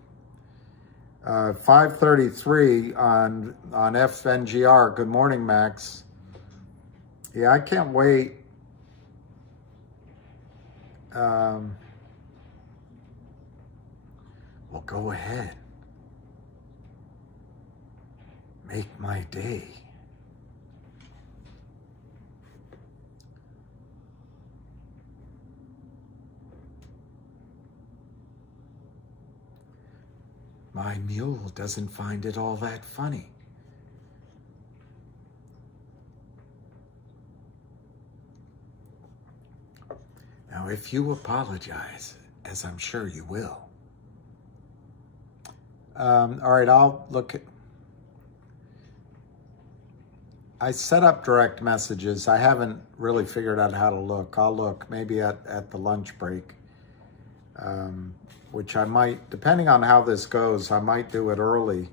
533 on FNGR. Good morning, Max. Yeah, I can't wait. Well, go ahead. Make my day. My mule doesn't find it all that funny. Now, if you apologize, as I'm sure you will, All right, I'll look at... I set up direct messages. I haven't really figured out how to look. I'll look maybe at the lunch break, which I might, depending on how this goes, I might do it early.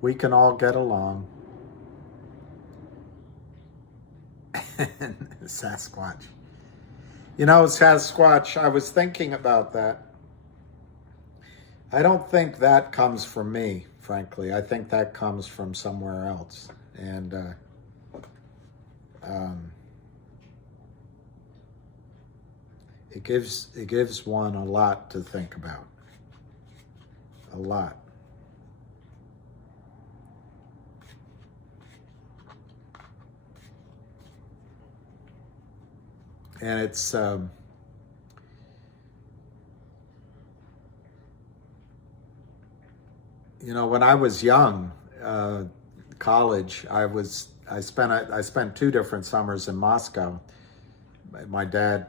We can all get along. Sasquatch. You know, Sasquatch, I was thinking about that. I don't think that comes from me, frankly. I think that comes from somewhere else. And it gives one a lot to think about. A lot. And it's you know, when I was young, college, I spent 2 different summers in Moscow. My dad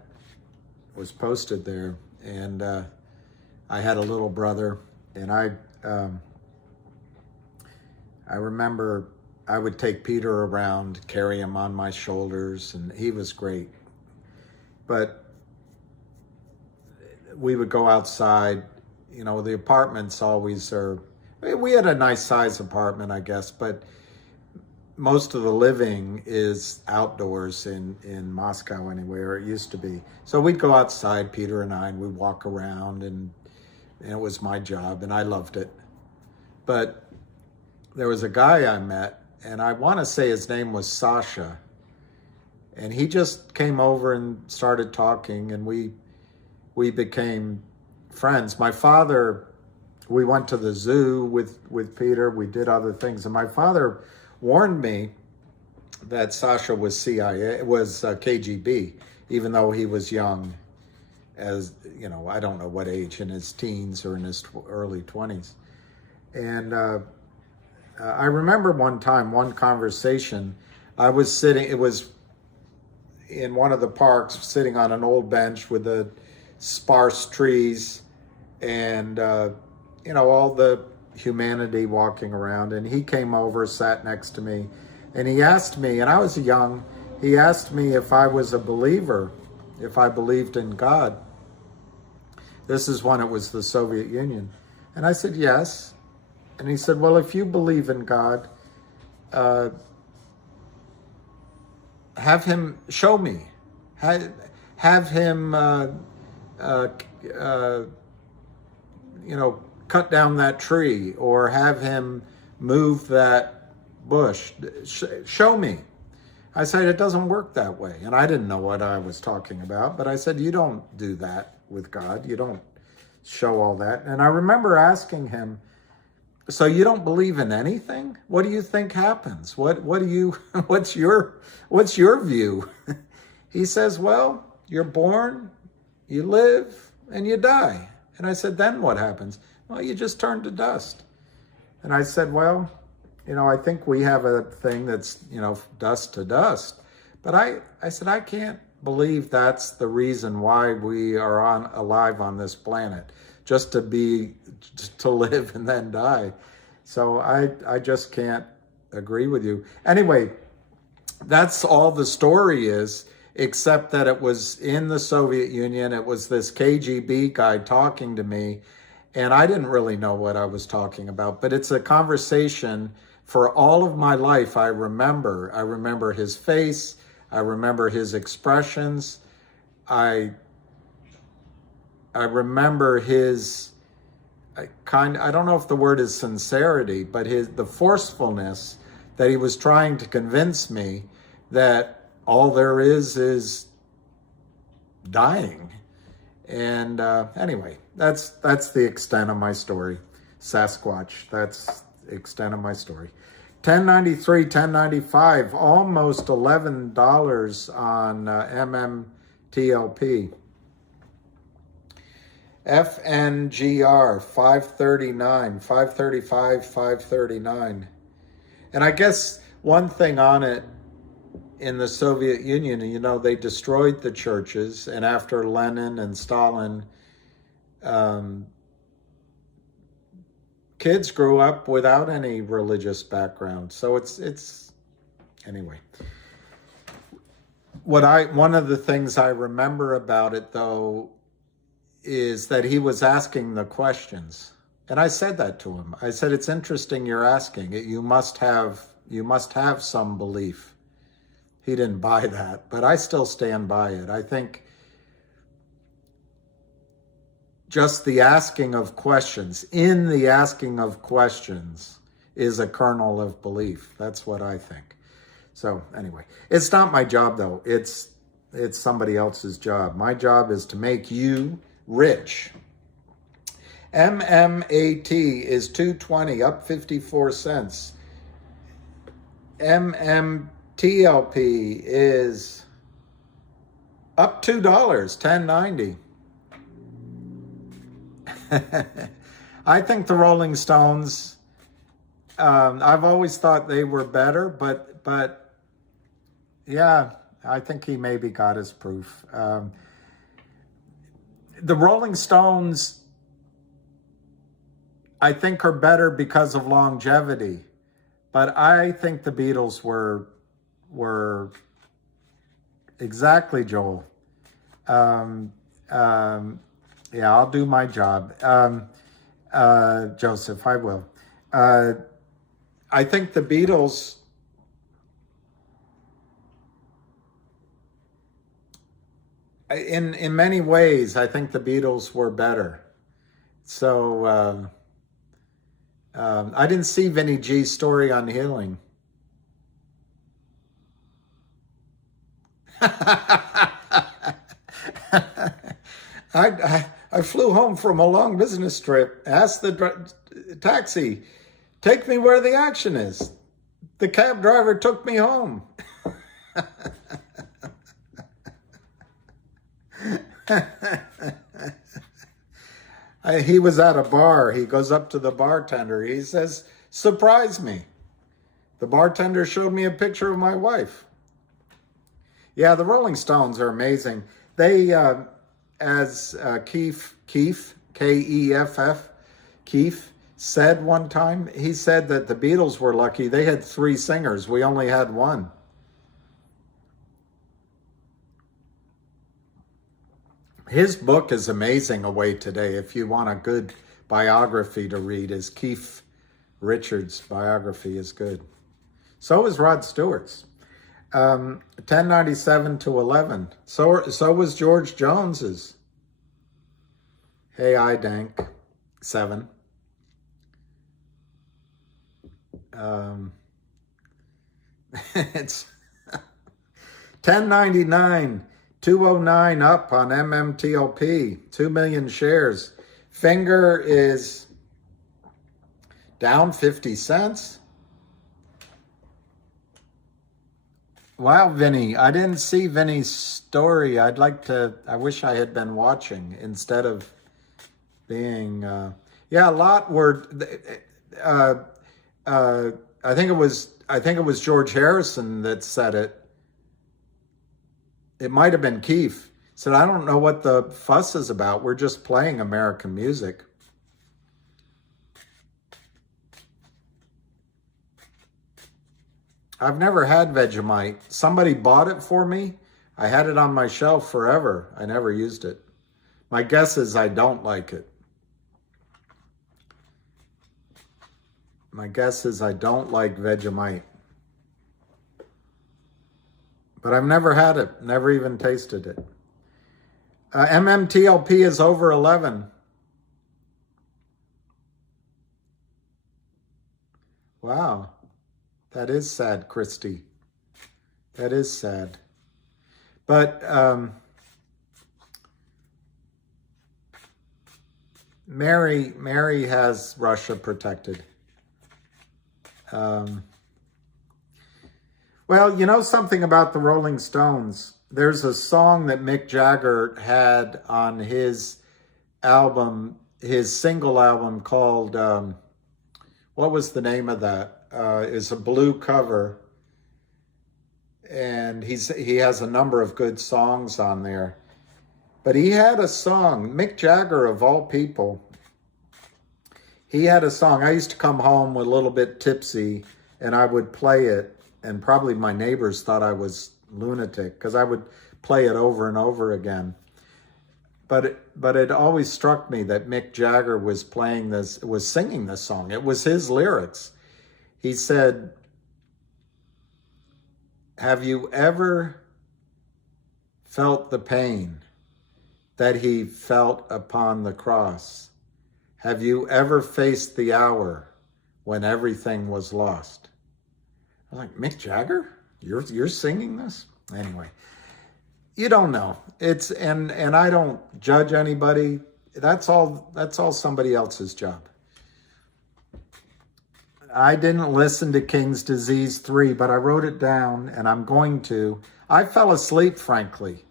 was posted there, and I had a little brother, and I remember I would take Peter around, carry him on my shoulders, and he was great. But we would go outside. You know, the apartments always are, we had a nice size apartment, I guess, but most of the living is outdoors in Moscow anyway, or it used to be. So we'd go outside, Peter and I, and we'd walk around, and it was my job, and I loved it. But there was a guy I met, and I want to say his name was Sasha, and he just came over and started talking, and we became friends. My father, we went to the zoo with Peter. We did other things, and my father warned me that Sasha was KGB, even though he was young, as you know, I don't know what age, in his teens or in his early 20s. And I remember one conversation. I was sitting. It was in one of the parks, sitting on an old bench with the sparse trees, and you know, all the humanity walking around. And he came over, sat next to me, and he asked me, and I was young, he asked me if I was a believer, if I believed in God. This is when it was the Soviet Union. And I said, yes. And he said, well, if you believe in God, have him show me. Have him, you know, cut down that tree, or have him move that bush. Show me. I said, it doesn't work that way. And I didn't know what I was talking about, but I said, you don't do that with God. You don't show all that. And I remember asking him, so you don't believe in anything? What do you think happens? What do you, what's your view? He says, well, you're born, you live, and you die. And I said, then what happens? Well, you just turn to dust. And I said, well, you know, I think we have a thing that's, you know, dust to dust. But I said, I can't believe that's the reason why we are alive on this planet, just to live and then die. So I just can't agree with you. Anyway, that's all the story is, except that it was in the Soviet Union. It was this KGB guy talking to me, and I didn't really know what I was talking about, but it's a conversation for all of my life. I remember his face. I remember his expressions. I remember his I don't know if the word is sincerity, but the forcefulness that he was trying to convince me that all there is dying. And anyway, that's the extent of my story. Sasquatch, that's the extent of my story. 1093, 1095, almost $11 on MMTLP. FNGR, 539, 535, 539. And I guess one thing on it, in the Soviet Union, you know, they destroyed the churches, and after Lenin and Stalin um, kids grew up without any religious background. So it's anyway. One of the things I remember about it though is that he was asking the questions. And I said that to him. I said, it's interesting you're asking it. You must have some belief. He didn't buy that, but I still stand by it. I think just the asking of questions, in the asking of questions, is a kernel of belief. That's what I think. So anyway, it's not my job though. It's somebody else's job. My job is to make you rich. MMAT is 220, up 54 cents. MMTLP is up $2, 10.90. I think the Rolling Stones, I've always thought they were better, but yeah, I think he maybe got his proof. The Rolling Stones, I think, are better because of longevity, but I think the Beatles were exactly, Joel. Yeah, I'll do my job. Joseph, I will. I think the Beatles, in many ways, I think the Beatles were better. So I didn't see Vinny G's story on healing. I flew home from a long business trip, asked the taxi, take me where the action is. The cab driver took me home. He was at a bar. He goes up to the bartender. He says, surprise me. The bartender showed me a picture of my wife. Yeah, the Rolling Stones are amazing. They, as Keefe, K-E-F-F, Keefe said one time, he said that the Beatles were lucky. They had 3 singers. We only had 1. His book is amazing away today. If you want a good biography to read, his Keith Richards biography is good. So is Rod Stewart's. 1097 to 11. So was George Jones's. Hey, I Dank 7. It's 1099. 209 up on MMTLP, 2 million shares. Finger is down 50 cents. Wow, Vinny, I didn't see Vinny's story. I wish I had been watching instead of being, yeah, a lot were, I think it was George Harrison that said it. It might have been Keefe. Said, I don't know what the fuss is about. We're just playing American music. I've never had Vegemite. Somebody bought it for me. I had it on my shelf forever. I never used it. My guess is I don't like it. My guess is I don't like Vegemite. But I've never had it, never even tasted it. MMTLP is over 11. Wow. That is sad, Christy. That is sad. But Mary has Russia protected. Well, you know something about the Rolling Stones? There's a song that Mick Jagger had on his album, his single album called, what was the name of that? It's a blue cover. And he has a number of good songs on there. But he had a song, Mick Jagger of all people. He had a song. I used to come home a little bit tipsy and I would play it, and probably my neighbors thought I was lunatic because I would play it over and over again. But it always struck me that Mick Jagger was singing this song. It was his lyrics. He said, "Have you ever felt the pain that he felt upon the cross? Have you ever faced the hour when everything was lost?" I'm like, Mick Jagger? You're singing this? Anyway, you don't know. It's and I don't judge anybody. That's all somebody else's job. I didn't listen to King's Disease 3, but I wrote it down and I'm going to. I fell asleep, frankly.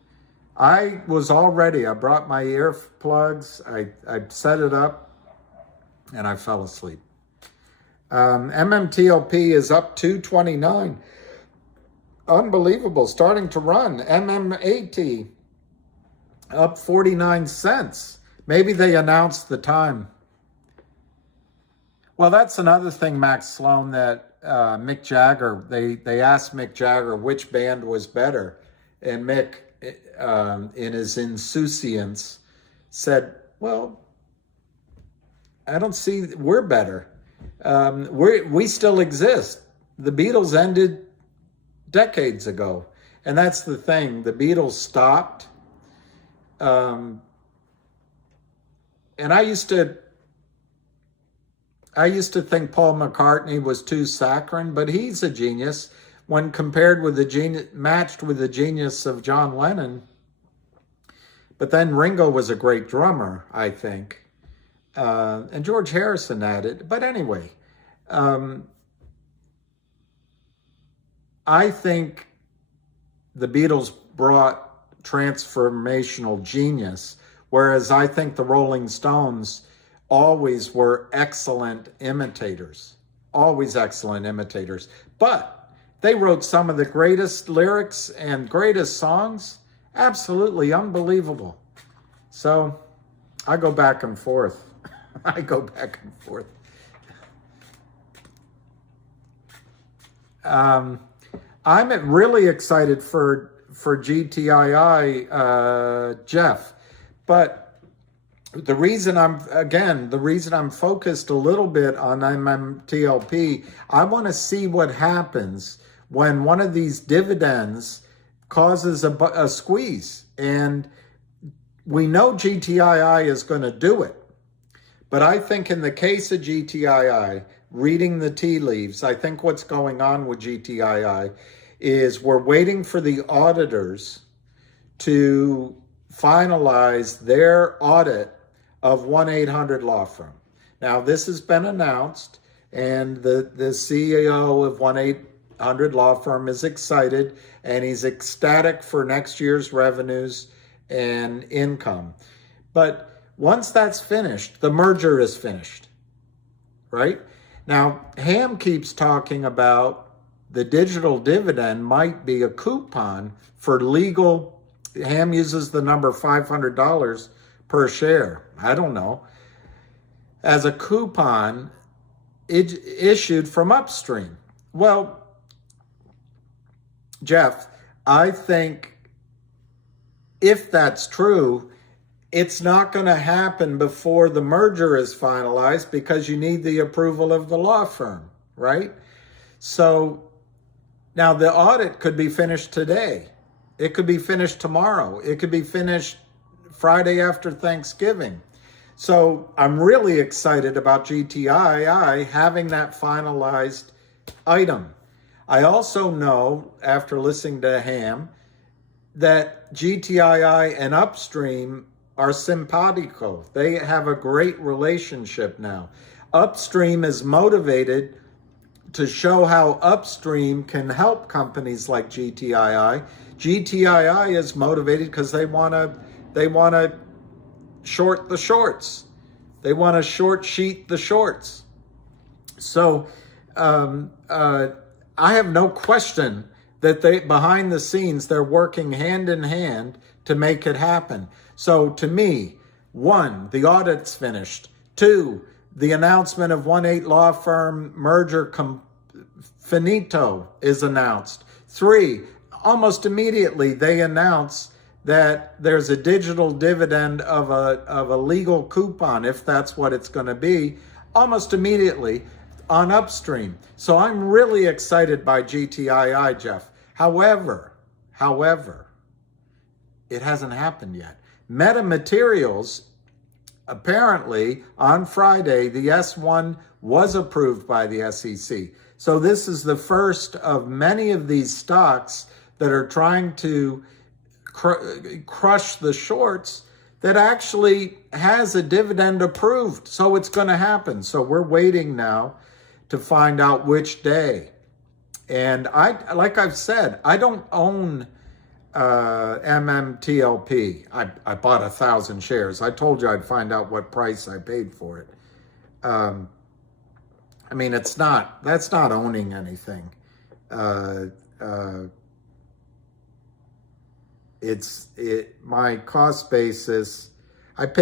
I brought my earplugs, I set it up, and I fell asleep. MMTLP is up 229. Unbelievable, starting to run. MMAT up 49 cents. Maybe they announced the time. Well, that's another thing, Max Sloan, that Mick Jagger, they asked Mick Jagger which band was better. And Mick, in his insouciance, said, well, I don't see, we're better. We still exist. The Beatles ended decades ago. And that's the thing. The Beatles stopped. And I used to think Paul McCartney was too saccharine, but he's a genius when compared with matched with the genius of John Lennon. But then Ringo was a great drummer, I think. And George Harrison added. But anyway, I think the Beatles brought transformational genius, whereas I think the Rolling Stones always were excellent imitators, always excellent imitators. But they wrote some of the greatest lyrics and greatest songs, absolutely unbelievable. So I go back and forth. I go back and forth. I'm really excited for GTII, Jeff, but the reason I'm focused a little bit on MMTLP, I want to see what happens when one of these dividends causes a squeeze. And we know GTII is going to do it. But I think in the case of GTII, reading the tea leaves, I think what's going on with GTII is we're waiting for the auditors to finalize their audit of 1-800 Law Firm. Now, this has been announced, and the CEO of 1-800 Law Firm is excited, and he's ecstatic for next year's revenues and income. But once that's finished, the merger is finished, right? Now, Ham keeps talking about the digital dividend might be a coupon for legal. Ham uses the number $500 per share. I don't know. As a coupon issued from upstream. Well, Jeff, I think if that's true, it's not going to happen before the merger is finalized because you need the approval of the law firm, right? So now the audit could be finished today. It could be finished tomorrow. It could be finished Friday after Thanksgiving. So I'm really excited about GTII having that finalized item. I also know, after listening to Ham, that GTII and Upstream are simpatico. They have a great relationship now. Upstream is motivated to show how Upstream can help companies like GTII. GTII is motivated because they want to short the shorts. They want to short sheet the shorts. So I have no question that they, behind the scenes, they're working hand in hand to make it happen. So to me, 1, the audit's finished. 2, the announcement of 1-8 law firm merger finito is announced. 3, almost immediately they announce that there's a digital dividend of a legal coupon, if that's what it's going to be, almost immediately on Upstream. So I'm really excited by GTII, Jeff. However, it hasn't happened yet. Metamaterials, apparently on Friday, the S1 was approved by the SEC. So this is the first of many of these stocks that are trying to crush the shorts that actually has a dividend approved. So it's going to happen. So we're waiting now to find out which day. And like I've said, I don't own MMTLP. I bought 1,000 shares. I told you I'd find out what price I paid for it. I mean, that's not owning anything. My cost basis, I've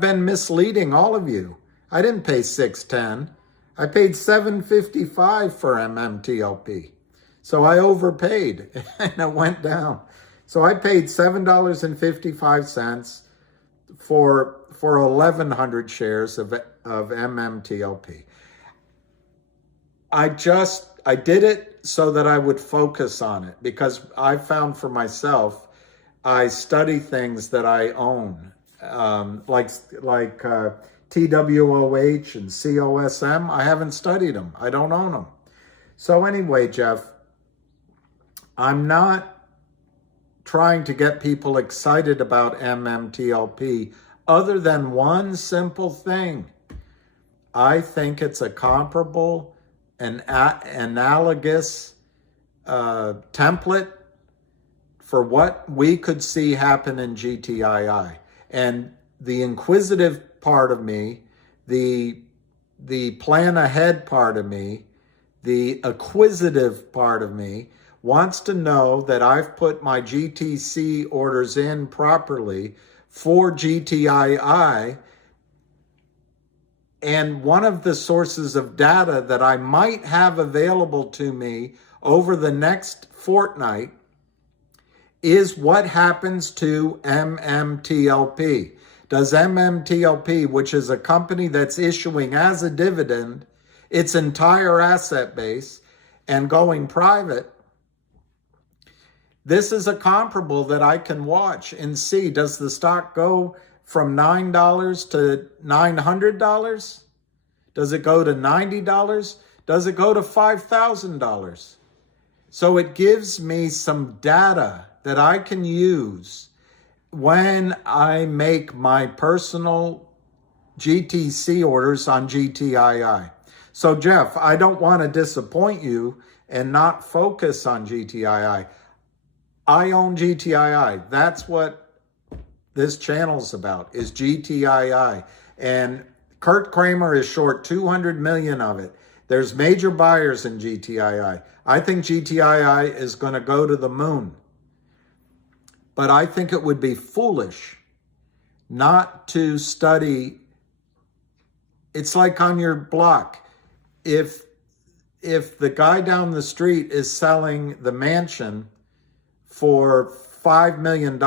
been misleading all of you. I didn't pay $6.10. I paid $7.55 for MMTLP. So I overpaid and it went down. So I paid $7.55 for 1,100 shares of MMTLP. I did it so that I would focus on it, because I found for myself, I study things that I own, like TWOH and COSM. I haven't studied them. I don't own them. So anyway, Jeff, I'm not trying to get people excited about MMTLP other than one simple thing. I think it's a comparable and analogous template for what we could see happen in GTII. And the inquisitive part of me, the plan ahead part of me, the acquisitive part of me wants to know that I've put my GTC orders in properly for GTII. And one of the sources of data that I might have available to me over the next fortnight is what happens to MMTLP. Does MMTLP, which is a company that's issuing as a dividend its entire asset base and going private, this is a comparable that I can watch and see. Does the stock go from $9 to $900? Does it go to $90? Does it go to $5,000? So it gives me some data that I can use when I make my personal GTC orders on GTII. So Jeff, I don't want to disappoint you and not focus on GTII. I own GTII. That's what this channel's about, is GTII. And Kurt Kramer is short 200 million of it. There's major buyers in GTII. I think GTII is going to go to the moon. But I think it would be foolish not to study. It's like on your block. If the guy down the street is selling the mansion for $5 million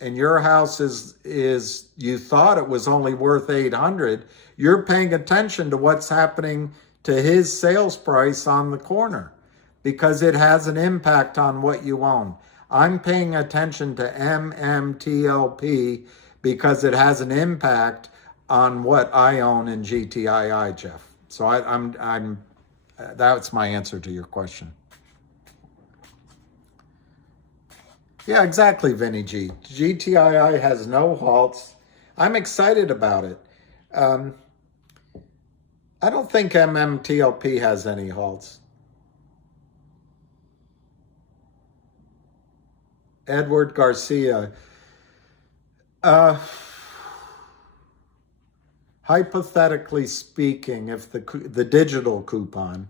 and your house is you thought it was only worth 800, you're paying attention to what's happening to his sales price on the corner, because it has an impact on what you own. I'm paying attention to MMTLP because it has an impact on what I own in GTII, Jeff. So I'm that's my answer to your question. Yeah, exactly, Vinny G. GTII has no halts. I'm excited about it. I don't think MMTLP has any halts. Edward Garcia. hypothetically speaking, if the digital coupon,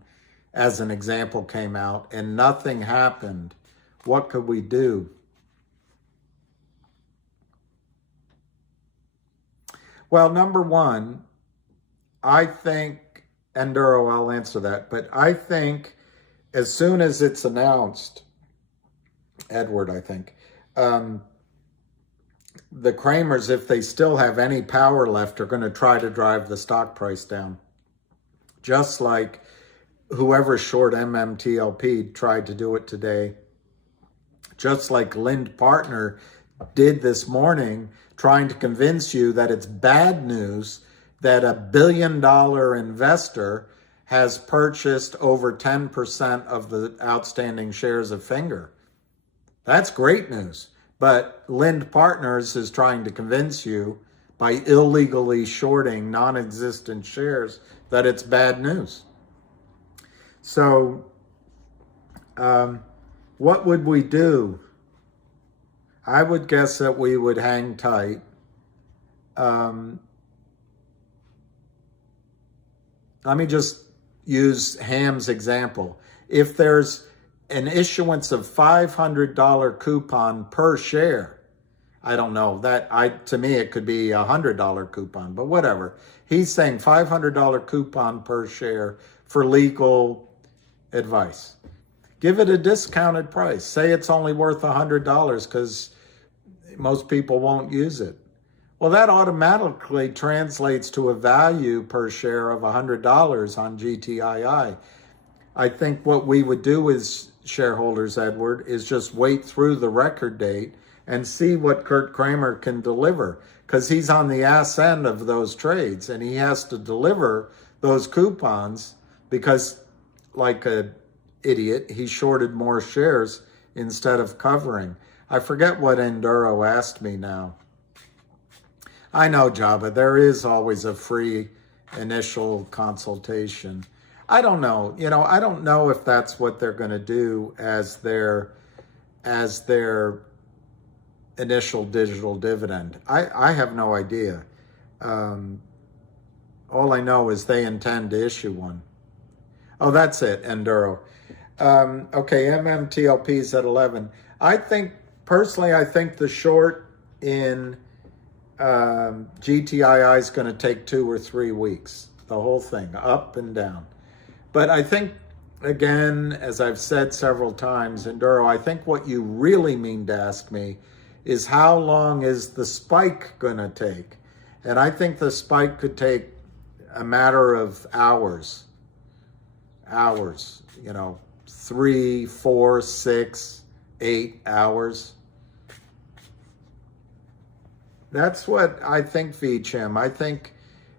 as an example, came out and nothing happened, what could we do? Well, number one, I think, Enduro, I'll answer that, but I think as soon as it's announced, Edward, I think, the Kramers, if they still have any power left, are going to try to drive the stock price down. Just like whoever short MMTLP tried to do it today. Just like Lind Partner did this morning, trying to convince you that it's bad news that $1 billion investor has purchased over 10% of the outstanding shares of Finger. That's great news. But Lind Partners is trying to convince you by illegally shorting non-existent shares that it's bad news. So what would we do? I would guess that we would hang tight. Let me just use Ham's example. If there's an issuance of $500 coupon per share, I don't know, to me it could be a $100 coupon, but whatever. He's saying $500 coupon per share for legal advice. Give it a discounted price. Say it's only worth $100 because most people won't use it. Well, that automatically translates to a value per share of $100 on GTII. I think what we would do as shareholders, Edward, is just wait through the record date and see what Kurt Kramer can deliver, because he's on the ass end of those trades and he has to deliver those coupons because, like an idiot, he shorted more shares instead of covering. I forget what Enduro asked me now. I know, Jabba, there is always a free initial consultation. I don't know. I don't know if that's what they're going to do as their initial digital dividend. I have no idea. All I know is they intend to issue one. Oh, that's it, Enduro. Okay, MMTLP is at 11. Personally, I think the short in GTII is going to take 2 or 3 weeks. The whole thing, up and down. But I think, again, as I've said several times, Enduro, I think what you really mean to ask me is how long is the spike going to take? And I think the spike could take a matter of hours. 3, 4, 6, 8 hours. That's what I think, VCHIM. I think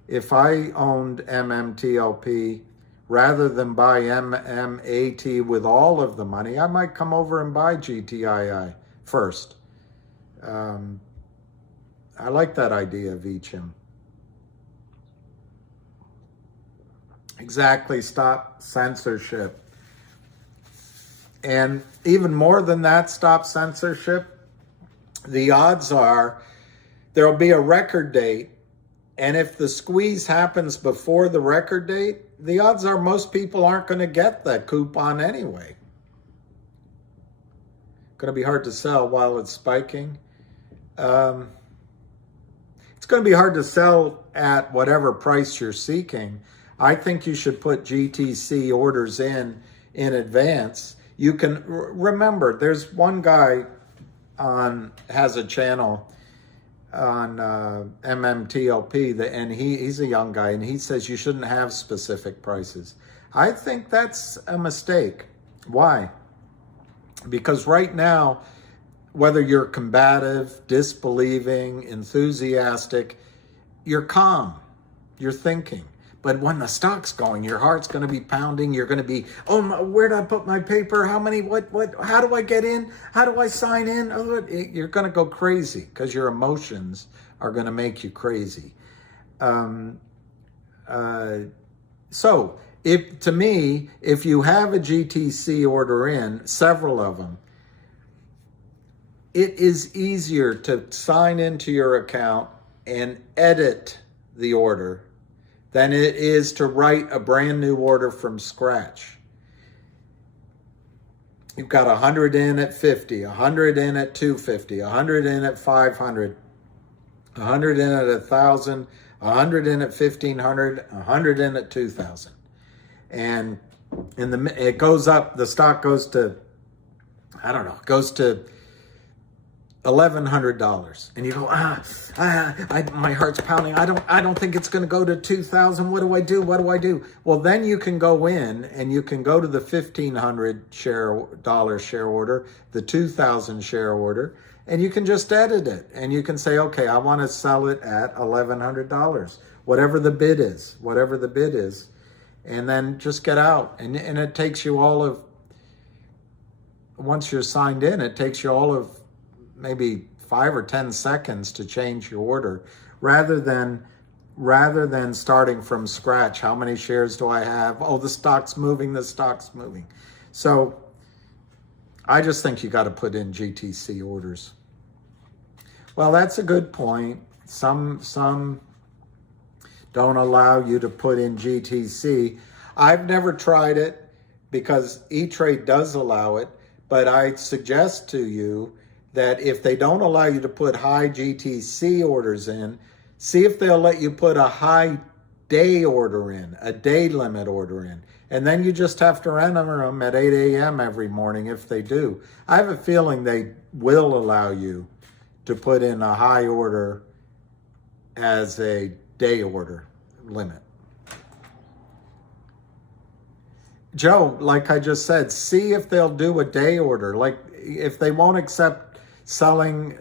if I owned MMTLP, rather than buy MMAT with all of the money, I might come over and buy GTII first. I like that idea, VCHIM. Exactly, stop censorship. And even more than that, stop censorship, the odds are there'll be a record date, and if the squeeze happens before the record date, the odds are most people aren't going to get that coupon anyway. Going to be hard to sell while it's spiking. It's going to be hard to sell at whatever price you're seeking. I think you should put GTC orders in advance. You can remember, there's one guy has a channel on MMTLP, and he's a young guy, and he says you shouldn't have specific prices. I think that's a mistake. Why? Because right now, whether you're combative, disbelieving, enthusiastic, you're calm, you're thinking. But when the stock's going, your heart's going to be pounding. You're going to be, where do I put my paper? How many, how do I get in? How do I sign in? You're going to go crazy because your emotions are going to make you crazy. So to me, if you have a GTC order in, several of them, it is easier to sign into your account and edit the order than it is to write a brand new order from scratch. You've got 100 in at 50, 100 in at 250, 100 in at 500, 100 in at 1,000, 100 in at 1,500, 100 in at 2,000. And it goes up, the stock goes to, I don't know, goes to $1,100, and you go, my heart's pounding. I don't think it's going to go to 2,000. What do I do? What do I do? Well, then you can go in and you can go to the $1,500 share order, the 2,000 share order, and you can just edit it. And you can say, okay, I want to sell it at $1,100, whatever the bid is, and then just get out. And it takes you all of, once you're signed in, it takes you all of maybe 5 or 10 seconds to change your order, rather than starting from scratch. How many shares do I have? Oh, the stock's moving. So I just think you got to put in GTC orders. Well, that's a good point. Some don't allow you to put in GTC. I've never tried it because E-Trade does allow it, but I suggest to you that if they don't allow you to put high GTC orders in, see if they'll let you put a high day order in, a day limit order in. And then you just have to enter them at 8 a.m. every morning if they do. I have a feeling they will allow you to put in a high order as a day order limit. Joe, like I just said, see if they'll do a day order. Like if they won't accept selling,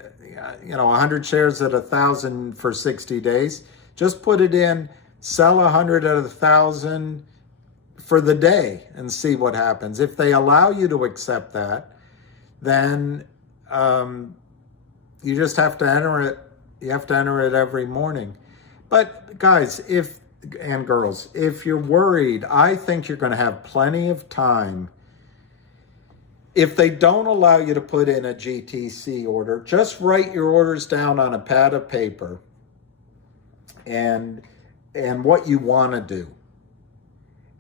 100 shares at 1,000 for 60 days, just put it in, sell 100 at 1,000 for the day and see what happens. If they allow you to accept that, then you just have to enter it. You have to enter it every morning. But guys, and girls, if you're worried, I think you're going to have plenty of time. If they don't allow you to put in a GTC order, just write your orders down on a pad of paper and what you want to do.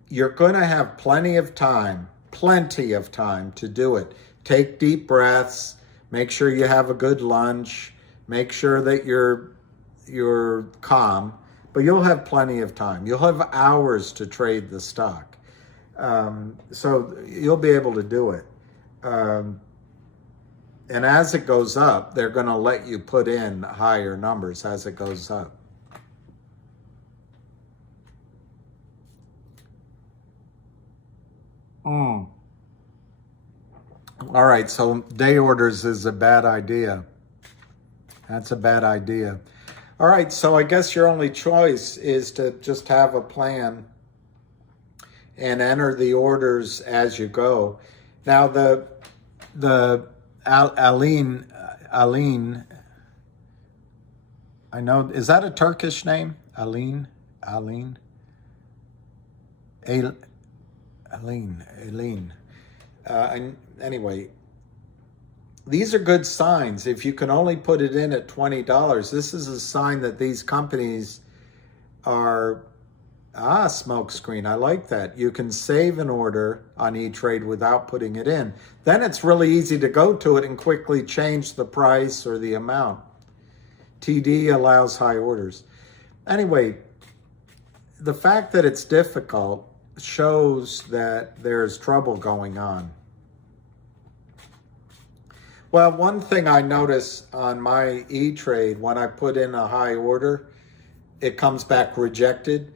You're going to have plenty of time to do it. Take deep breaths, make sure you have a good lunch, make sure that you're calm, but you'll have plenty of time. You'll have hours to trade the stock. So you'll be able to do it. And as it goes up, they're going to let you put in higher numbers as it goes up. All right, so day orders is a bad idea. That's a bad idea. All right, so I guess your only choice is to just have a plan and enter the orders as you go. Now the Aline, I know, is that a Turkish name? Aline. Anyway, these are good signs. If you can only put it in at $20, this is a sign that these companies are, smoke screen. I like that. You can save an order on E-Trade without putting it in. Then it's really easy to go to it and quickly change the price or the amount. TD allows high orders. Anyway, the fact that it's difficult shows that there's trouble going on. Well, one thing I notice on my E-Trade, when I put in a high order, it comes back rejected.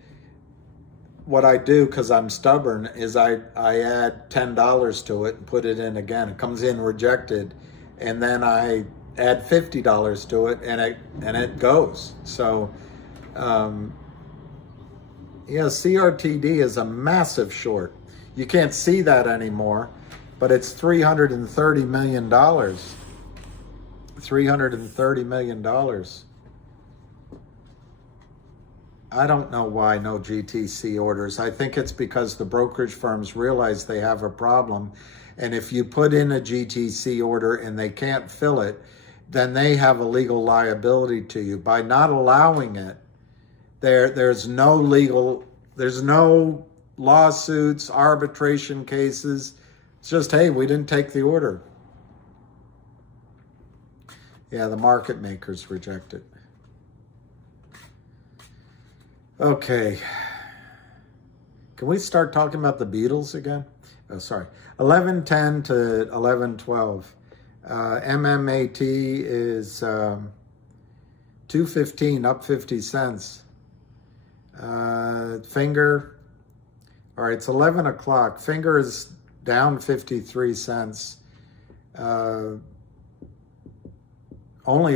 What I do, because I'm stubborn, is I add $10 to it and put it in again. It comes in rejected, and then I add $50 to it, and it goes. So, CRTD is a massive short. You can't see that anymore, but it's $330 million. $330 million. I don't know why no GTC orders. I think it's because the brokerage firms realize they have a problem. And if you put in a GTC order and they can't fill it, then they have a legal liability to you. By not allowing it, There's no lawsuits, arbitration cases. It's just, hey, we didn't take the order. Yeah, the market makers reject it. Okay. Can we start talking about the Beatles again? Oh, sorry. 11.10 to 11.12. MMAT is 215, up 50 cents. Finger, all right, it's 11 o'clock. Finger is down 53 cents. Only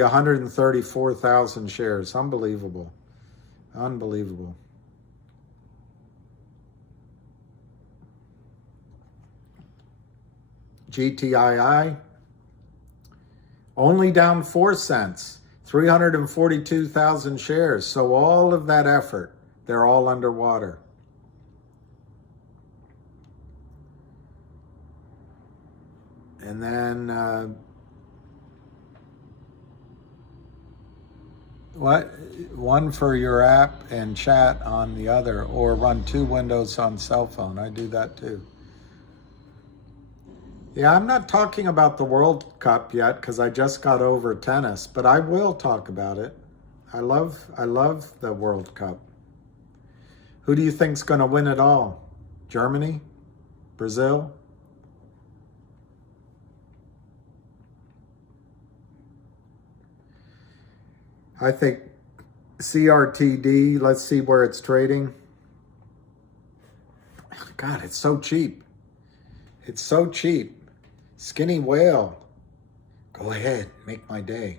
134,000 shares. Unbelievable. Unbelievable. GTII, only down 4 cents. 342,000 shares. So all of that effort, they're all underwater. And then, one for your app and chat on the other, or run 2 windows on cell phone. I do that too. Yeah, I'm not talking about the World Cup yet because I just got over tennis, but I will talk about it. I love the World Cup. Who do you think's going to win it all? Germany? Brazil? I think CRTD, let's see where it's trading. God, it's so cheap. It's so cheap. Skinny whale. Go ahead, make my day.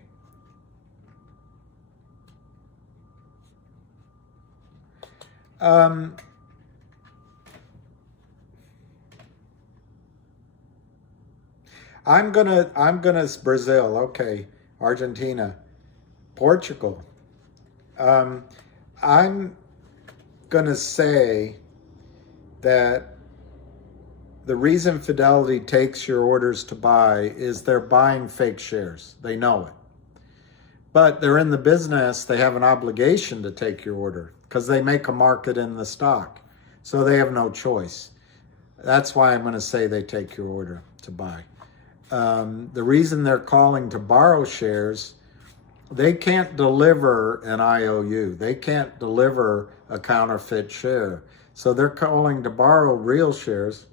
I'm gonna Brazil, okay. Argentina. Portugal. I'm gonna say that the reason Fidelity takes your orders to buy is they're buying fake shares. They know it. But they're in the business, they have an obligation to take your order because they make a market in the stock. So they have no choice. That's why I'm going to say they take your order to buy. The reason they're calling to borrow shares, they can't deliver an IOU. They can't deliver a counterfeit share. So they're calling to borrow real shares.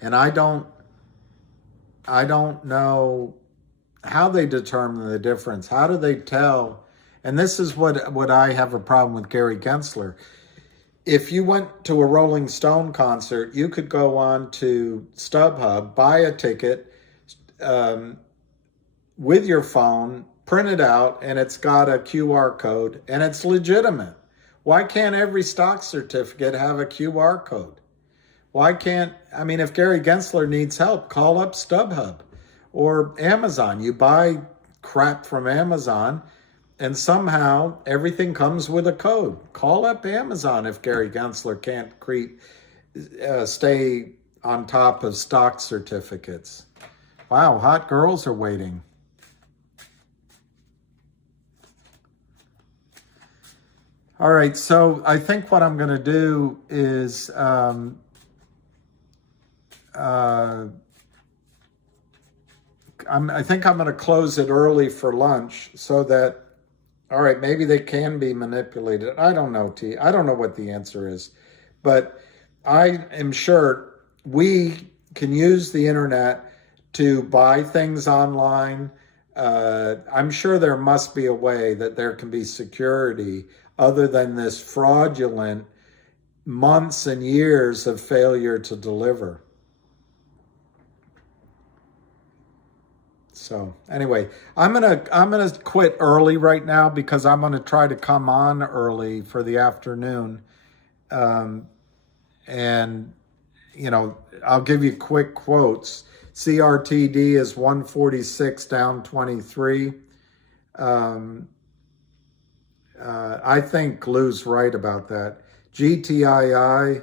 And I don't know how they determine the difference. How do they tell? And this is what I have a problem with Gary Gensler. If you went to a Rolling Stone concert, you could go on to StubHub, buy a ticket with your phone, print it out, and it's got a QR code, and it's legitimate. Why can't every stock certificate have a QR code? Why can't, if Gary Gensler needs help, call up StubHub or Amazon. You buy crap from Amazon and somehow everything comes with a code. Call up Amazon if Gary Gensler can't stay on top of stock certificates. Wow, hot girls are waiting. All right, so I think what I'm going to do is I think I'm going to close it early for lunch so that, all right, maybe they can be manipulated. I don't know, T. I don't know what the answer is, but I am sure we can use the internet to buy things online. I'm sure there must be a way that there can be security other than this fraudulent months and years of failure to deliver. So anyway, I'm gonna quit early right now because I'm gonna try to come on early for the afternoon, and I'll give you quick quotes. CRTD is 146 down 23. I think Lou's right about that. GTII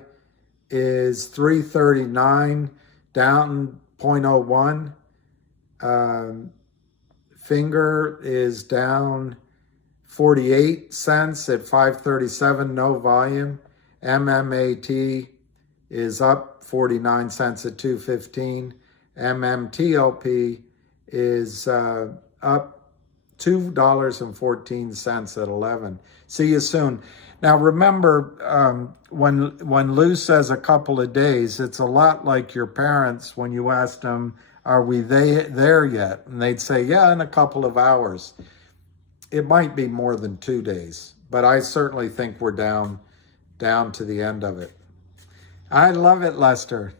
is 339 down 0.01. Finger is down 48 cents at 537, no volume. MMAT is up 49 cents at 215. MMTLP is up $2.14 at 11. See you soon. Now remember, when Lou says a couple of days, it's a lot like your parents when you asked them, are we there yet? And they'd say, yeah, in a couple of hours. It might be more than 2 days, but I certainly think we're down to the end of it. I love it, Lester.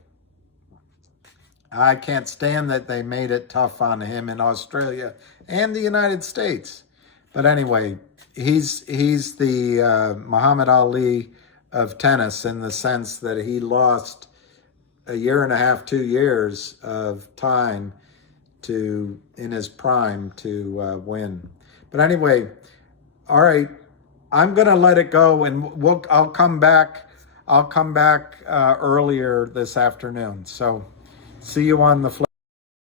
I can't stand that they made it tough on him in Australia and the United States. But anyway, he's the Muhammad Ali of tennis in the sense that he lost a year and a half, 2 years of time in his prime to win. But anyway, all right, I'm gonna let it go, and I'll come back earlier this afternoon. So see you on the flip.